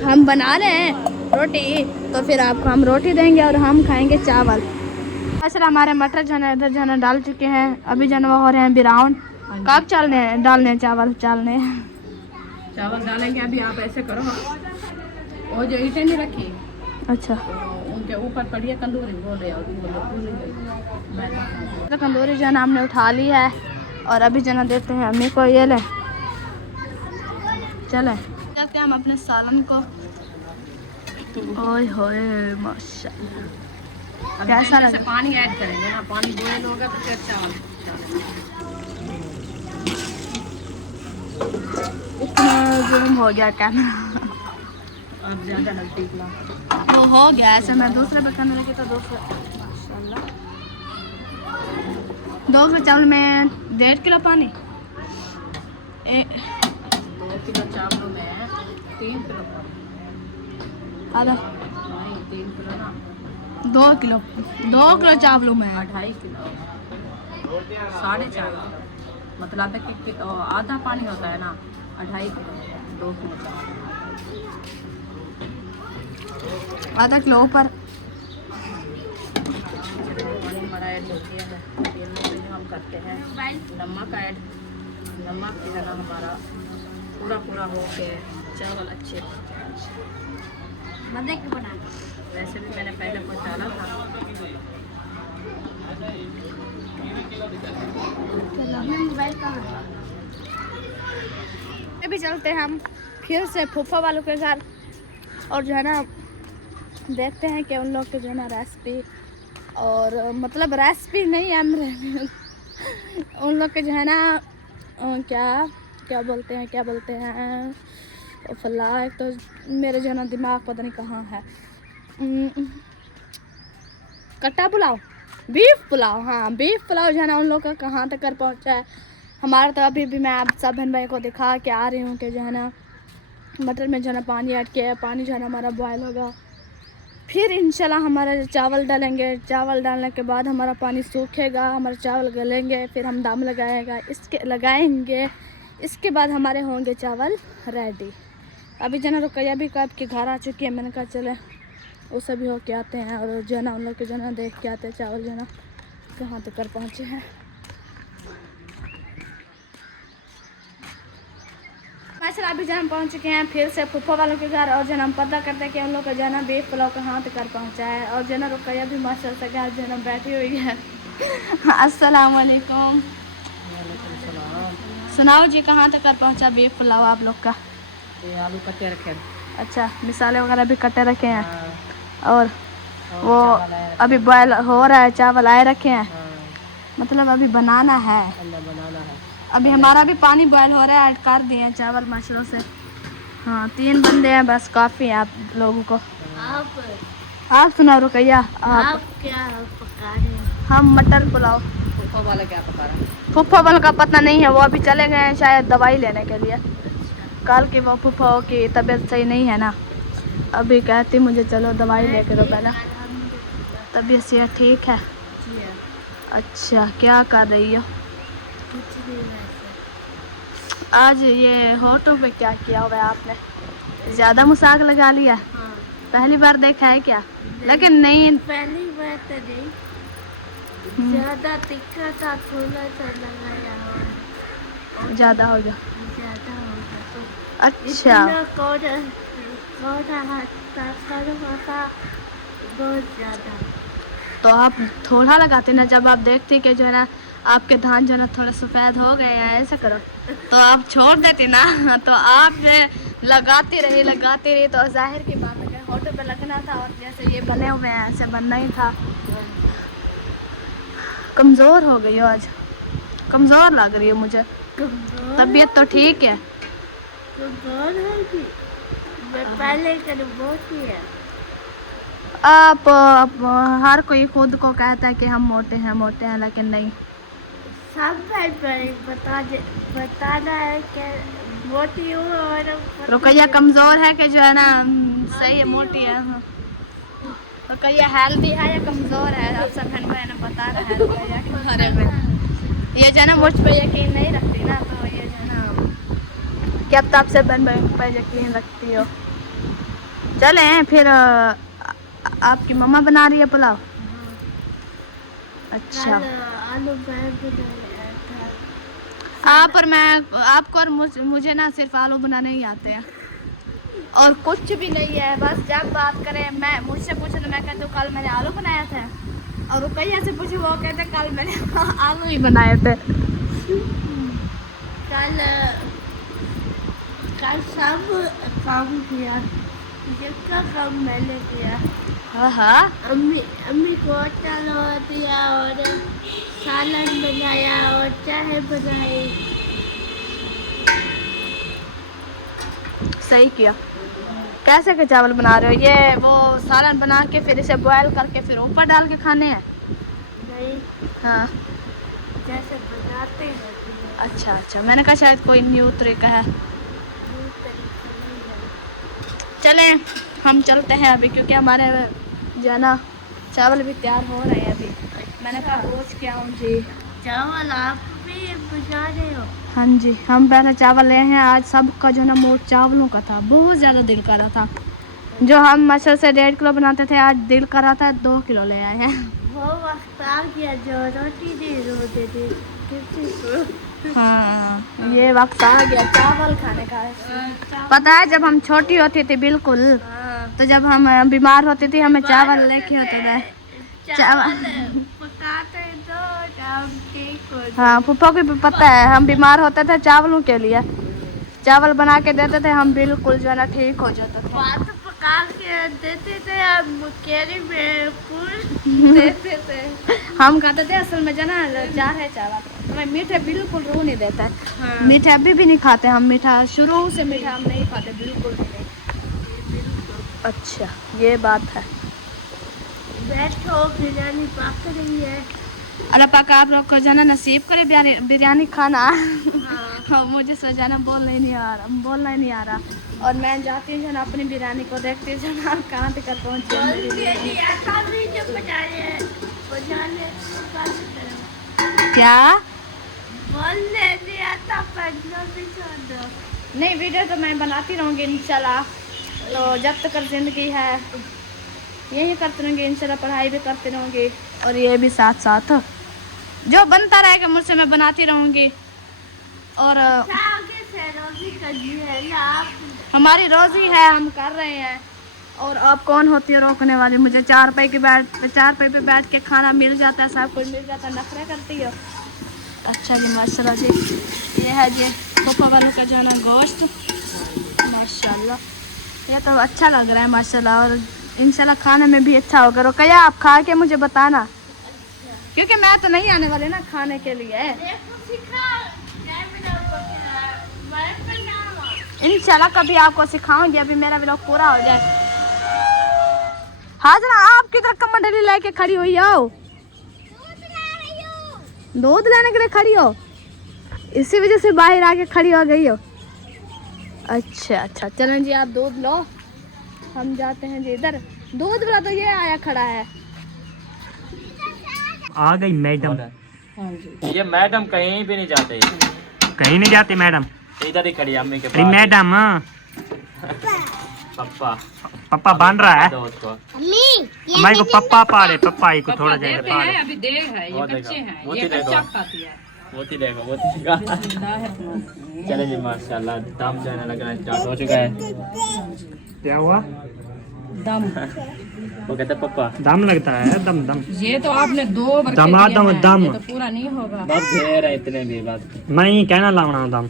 हम बना रहे हैं रोटी तो फिर आपको हम रोटी देंगे और हम खाएंगे चावल। अच्छा हमारे मटर जो है इधर जो है डाल चुके हैं। अभी जो है वो हो रहे हैं ब्राउन। कब डालने चावल डालने चावल डालेंगे अभी। आप ऐसे करो, वो जो ईंटें नहीं रखी, अच्छा तो उनके ऊपर पड़ी है कंदूरी, बोल रहे हो तो कंदूरी जो है ना हमने उठा ली है और अभी जो ना देते हैं अम्मी को। ये ले चले जाते हैं हम अपने सालन को। ओए होए माशाल्लाह, कैसा लगा? पानी ऐड करेंगे ना, पानी बॉयल होगा तो फिर चावल डालेंगे। इतना जूम हो गया कैमरा, अब ज़्यादा नज़दीक ला। वो हो गया ऐसे। मैं दूसरे पे करने लगी तो दूसरे माशाल्लाह 2 किलो चावल में 1.5 किलो पानी। 2 किलो चावलों में 3 किलो पानी। आधा नहीं 3 किलो ना, 2 किलो चावलों में 2.5 किलो, 4.5 मतलब है कि आधा पानी होता है ना, 2.5 किलो 2 किलो चावल। आधा किलो ऊपर पानी हमारा ऐड हो गया है। तेल में जो हम करते हैं नमक ऐड, नमक जो है ना हमारा पूरा हो के चावल अच्छे मजे के बना। वैसे भी मैंने पहले कुछ डाला था। अभी चलते हैं हम फिर से फूफा वालों के घर और जो है ना देखते हैं कि उन लोग के जो है ना रेसिपी, और मतलब रेसिपी नहीं है उन लोग के जो है ना क्या बोलते हैं फला, एक तो मेरे जो है ना दिमाग पता नहीं कहाँ है। कट्टा पुलाव, बीफ पुलाव, हाँ बीफ पुलाव जो है ना उन लोग का कहाँ तक कर पहुँचा है। हमारा तो अभी भी मैं आप सब बहन भाई को दिखा के आ रही हूँ कि जो है ना मटर में जो है ना पानी ऐड किया है। पानी जो है ना हमारा बॉयल होगा, फिर इंशाल्लाह हमारा चावल डालेंगे। चावल डालने के बाद हमारा पानी सूखेगा, हमारे चावल गलेंगे, फिर हम दम लगाएंगे। इसके बाद हमारे होंगे चावल रेडी। अभी जना रुकैया भी कब के घर आ चुकी है, मैंने कहा चले वो सभी हो के आते हैं और जो है ना उन लोग के जो है ना देख के आते हैं चावल जो है ना कहाँ तक कर पहुँचे हैं। माशाल्लाह अभी जो हम पहुँच चुके हैं फिर से फूफा वालों के घर, और जो हम पता करते हैं कि उन लोग का जो है ना बीफ पुलाव कहाँ तक कर पहुँचा है। और जो है ना रुकैया भी माशाल्लाह से घर जो है ना बैठी हुई है। अस्सलाम वालेकुम। सुनाओ जी, कहाँ तक कर पहुँचा बीफ पुलाव आप लोग का? ये आलू कटे रखे, अच्छा मिसाले वगैरह भी कटे रखे हैं, और वो अभी बॉयल हो रहा है, चावल आए रखे हैं, मतलब अभी बनाना है। अभी हमारा भी पानी बॉयल हो रहा है, ऐड कर दिए हैं चावल माशाल्लाह से। हाँ 3 बंदे हैं बस, काफ़ी है आप लोगों को। आप सुनाओ रुकैया, आप क्या पका रहे हैं? हम मटर पुलाव। फूफा वाला क्या पका रहा है? फूफा वालों का पता नहीं है, वो अभी चले गए हैं शायद दवाई लेने के लिए। कल की वो फूफा की तबीयत सही नहीं है ना, अभी कहती मुझे चलो दवाई लेके दो पहले, तबीयत सेहत ठीक है। अच्छा क्या कर रही हो आज? ये होठों पे क्या किया हुआ है आपने? ज़्यादा मुसाक लगा लिया? हाँ। पहली बार देखा है क्या? लेकिन नहीं पहली बार तो नहीं, ज़्यादा तीखा था, थोड़ा सा लगाया और ज़्यादा हो गया। ज़्यादा हो गया तो अच्छा इतना बहुत ज़्यादा। तो आप थोड़ा लगाते ना, जब आप देखती कि जो है ना आपके धान जो है ना थोड़े सफ़ेद हो गए हैं, ऐसा करो तो आप छोड़ देती ना। तो आप जो लगाती रही तो जाहिर की बात है होठों पे लगना था, और जैसे ये बने हुए हैं ऐसे बनना ही था। कमज़ोर हो गई हो आज, कमज़ोर लग रही है मुझे। तबीयत तो ठीक है? पहले कर बहुत ही है। आप हर कोई खुद को कहता है कि हम मोटे हैं लेकिन नहीं। सब बताना है कि मोटी हूँ और रुकैया कमज़ोर है कि जो है ना सही है मोटी है? रुकैया हेल्दी है या कमज़ोर है? आप सब बहन बहन बता रहे हैं रुकैया के बारे में। ये जो है ना मुझ पे यकीन नहीं रखती ना, तो ये जो है ना क्या आप से बहन बहन पर यकीन रखती हो। चले फिर आपकी मम्मा बना रही है पुलाव? अच्छा आलू आप और मैं, आपको और मुझे ना सिर्फ आलू बनाने ही आते हैं और कुछ भी नहीं है। बस जब बात करें, मैं मुझसे पूछे तो मैं कहती हूँ कल मैंने आलू बनाया था, और रुकैया से पूछे वो कहते कल मैंने आलू ही बनाए थे। कल सब काम किया, जितना काम मैंने किया। हाँ हाँ, अम्मी को चलो दिया और सालन बनाया और चाय बनाई। सही किया। कैसे के चावल बना रहे हो? ये वो सालन बना के फिर इसे बॉयल करके फिर ऊपर डाल के खाने हैं? नहीं, हाँ, जैसे बनाते हैं। अच्छा अच्छा, मैंने कहा शायद कोई न्यू तरीका है। चले हम चलते हैं अभी, क्योंकि हमारे जो है ना चावल भी तैयार हो रहे हैं अभी। मैंने कहा पूछ के आऊँ जी। चावल आप भी बजा रहे हो? हाँ जी, हम पहले चावल ले हैं। आज सबका जो ना मूड चावलों का था, बहुत ज़्यादा दिल कर रहा था। जो हम मशहूर से 1.5 किलो बनाते थे, आज दिल कर रहा था 2 किलो ले आए हैं। वो वक्त आ गया जो रोटी नहीं रोते थे किसी को। हाँ, ये वक्त आ गया चावल खाने का। पता है जब हम छोटी होती थी बिल्कुल, तो जब हम बीमार होती थी हमें चावल लेके होते थे। चावल पकाते तो हम ठीक हो। हाँ, फूफा को भी पता है, हम बीमार होते थे चावलों के लिए। चावल बना के देते थे, हम बिल्कुल जो है ना ठीक हो जाते थे। भात पका के देते थे, हम केरी में फूल देते थे। हम खाते थे असल में जो ना जार है चावल, हमें मीठे बिल्कुल रूह नहीं देता है। हाँ। मीठा अभी भी नहीं खाते हम, मीठा शुरू से मीठा हम नहीं खाते, बिल्कुल भी नहीं। अच्छा, ये बात है। बैठो, बिरयानी पक रही है। अल्लाह पाक आप लोग को जो है ना नसीब करे बिरयानी खाना। हाँ। मुझे सजाना बोलना ही नहीं आ रहा। और मैं जाती हूँ जो ना अपनी बिरयानी को देखती हूँ जो ना कहाँ तक पहुँची है मेरी बिरयानी। क्या बोलने नहीं आता, पढ़ना भी छोड़ दो। नहीं, वीडियो तो मैं बनाती रहूँगी इंशाल्लाह। तो जब तक ज़िंदगी है यही करती रहूँगी इंशाल्लाह, पढ़ाई भी करती रहूँगी और ये भी साथ साथ जो बनता रहेगा मुझसे मैं बनाती रहूँगी। और आगे से रोटी करनी है या आप? हमारी रोज़ी है, हम कर रहे हैं। और आप कौन होती है रोकने वाली? मुझे 4 पाई पे बैठ के खाना मिल जाता है, सब कुछ मिल जाता है, नखरे करती हो। अच्छा जी, माशाल्लाह जी, ये है जी फूफा वालों का जो है ना गोश्त, माशाल्लाह। ये तो अच्छा लग रहा है माशाल्लाह, और इंशाल्लाह खाने में भी अच्छा होगा। रुकैया आप खा के मुझे बताना, क्योंकि मैं तो नहीं आने वाली ना खाने के लिए। इंशाल्लाह कभी आपको सिखाऊंगी, अभी मेरा व्लॉग पूरा हो जाए। हाजरा आप किधर कमंडली लेके खड़ी हुई हो? दूध लेने के लिए खड़ी हो, इसी वजह से बाहर आके खड़ी हो गई हो। अच्छा अच्छा, चलें जी आप दूध लो, हम जाते हैं जी इधर। दूध वाला तो ये आया खड़ा है। आ गई मैडम। ये मैडम कहीं भी नहीं जाते, कहीं नहीं जाती मैडम, इधर ही खड़ी है अम्मी के अरे पास। मैडम पप्पा पप्पा बन रहा है। दो उसको। हमारे को पप्पा पा रहे, पप्पा ही को थोड़ा जगह पा रहे। अभी देर है, ये वो कच्चे देखो, हैं, वो ये देखो। कच्चा खाती है। मोती देखो, मोती का। चले जी, माशाल्लाह दम जाने लगना स्टार्ट हो चुका है। क्या हुआ? दम, वो कहते पप्पा दम लगता है, दम दम। ये तो आपने 2 बार दमा दिया दम है, दम। ये तो पूरा नहीं होगा। बस ढेर है इतने भी बस। मैं ही कहना लावना दम,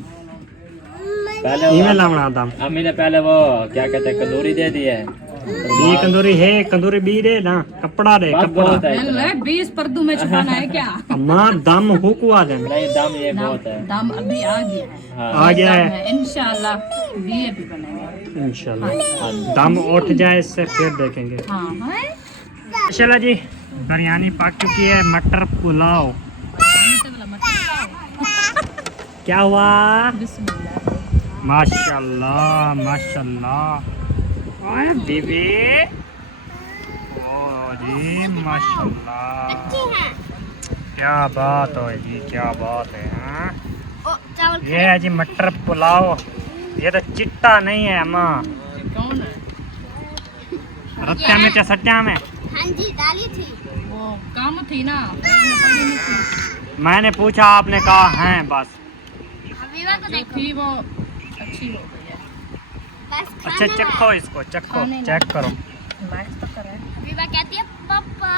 पहले इमे वो लावना दम। अम्मी ने पहले वो क्या कहते हैं कंदूरी दे दी है। ये कंदूरी है, कंदूरी बी रे ना, कपड़ा रे बस कपड़ा। बहुत है इतना। 20 पर्दू में छुपाना है क्या? अम्मा दम हुकुआ दे। नहीं दम ये बहुत है। दम अभी आ गया है, हाँ। आ गया है इंशाल्लाह ये भी बनेगा। इंशाल्लाह। दम उठ जाए इससे फिर देखेंगे। हाँ चला जी, बिरयानी पक चुकी है। मटर पुलाव क्या हुआ? माशाल्लाह माशाल्लाह, ओए बीबी, ओ जी माशाल्लाह, क्या बात है जी, क्या बात है। हाँ, ये है जी मटर पुलाव। ये तो चिट्टा नहीं है अम्मा, कौन है? रत्या में क्या सट्टा में? हाँ जी, डाली थी। वो काम थी ना, उसमें पड़ी नहीं थी। मैंने पूछा, आपने कहा हैं बस। हबीबा को जो देखो थी वो अच्छी हो गई है। बस अच्छा खाना चखो इसको, चखो, खाने चेक करो। मैच तो करें। हबीबा कहती है पापा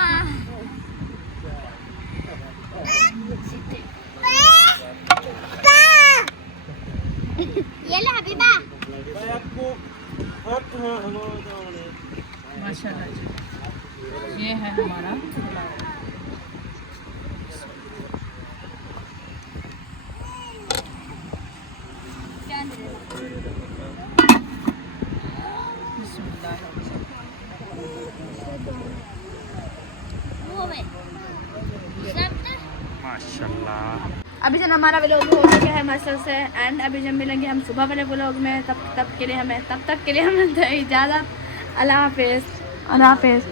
ये ले हबीबा माशाल्लाह जी, ये है हमारा पुलाव। वो है सब माशाल्लाह। अभी जन हमारा व्लॉग हो चुका है मसल से एंड अभी जब मिलेंगे हम सुबह वाले व्लॉग में, तब तक के लिए हमें इजाज़त। अल्लाह हाफिज़।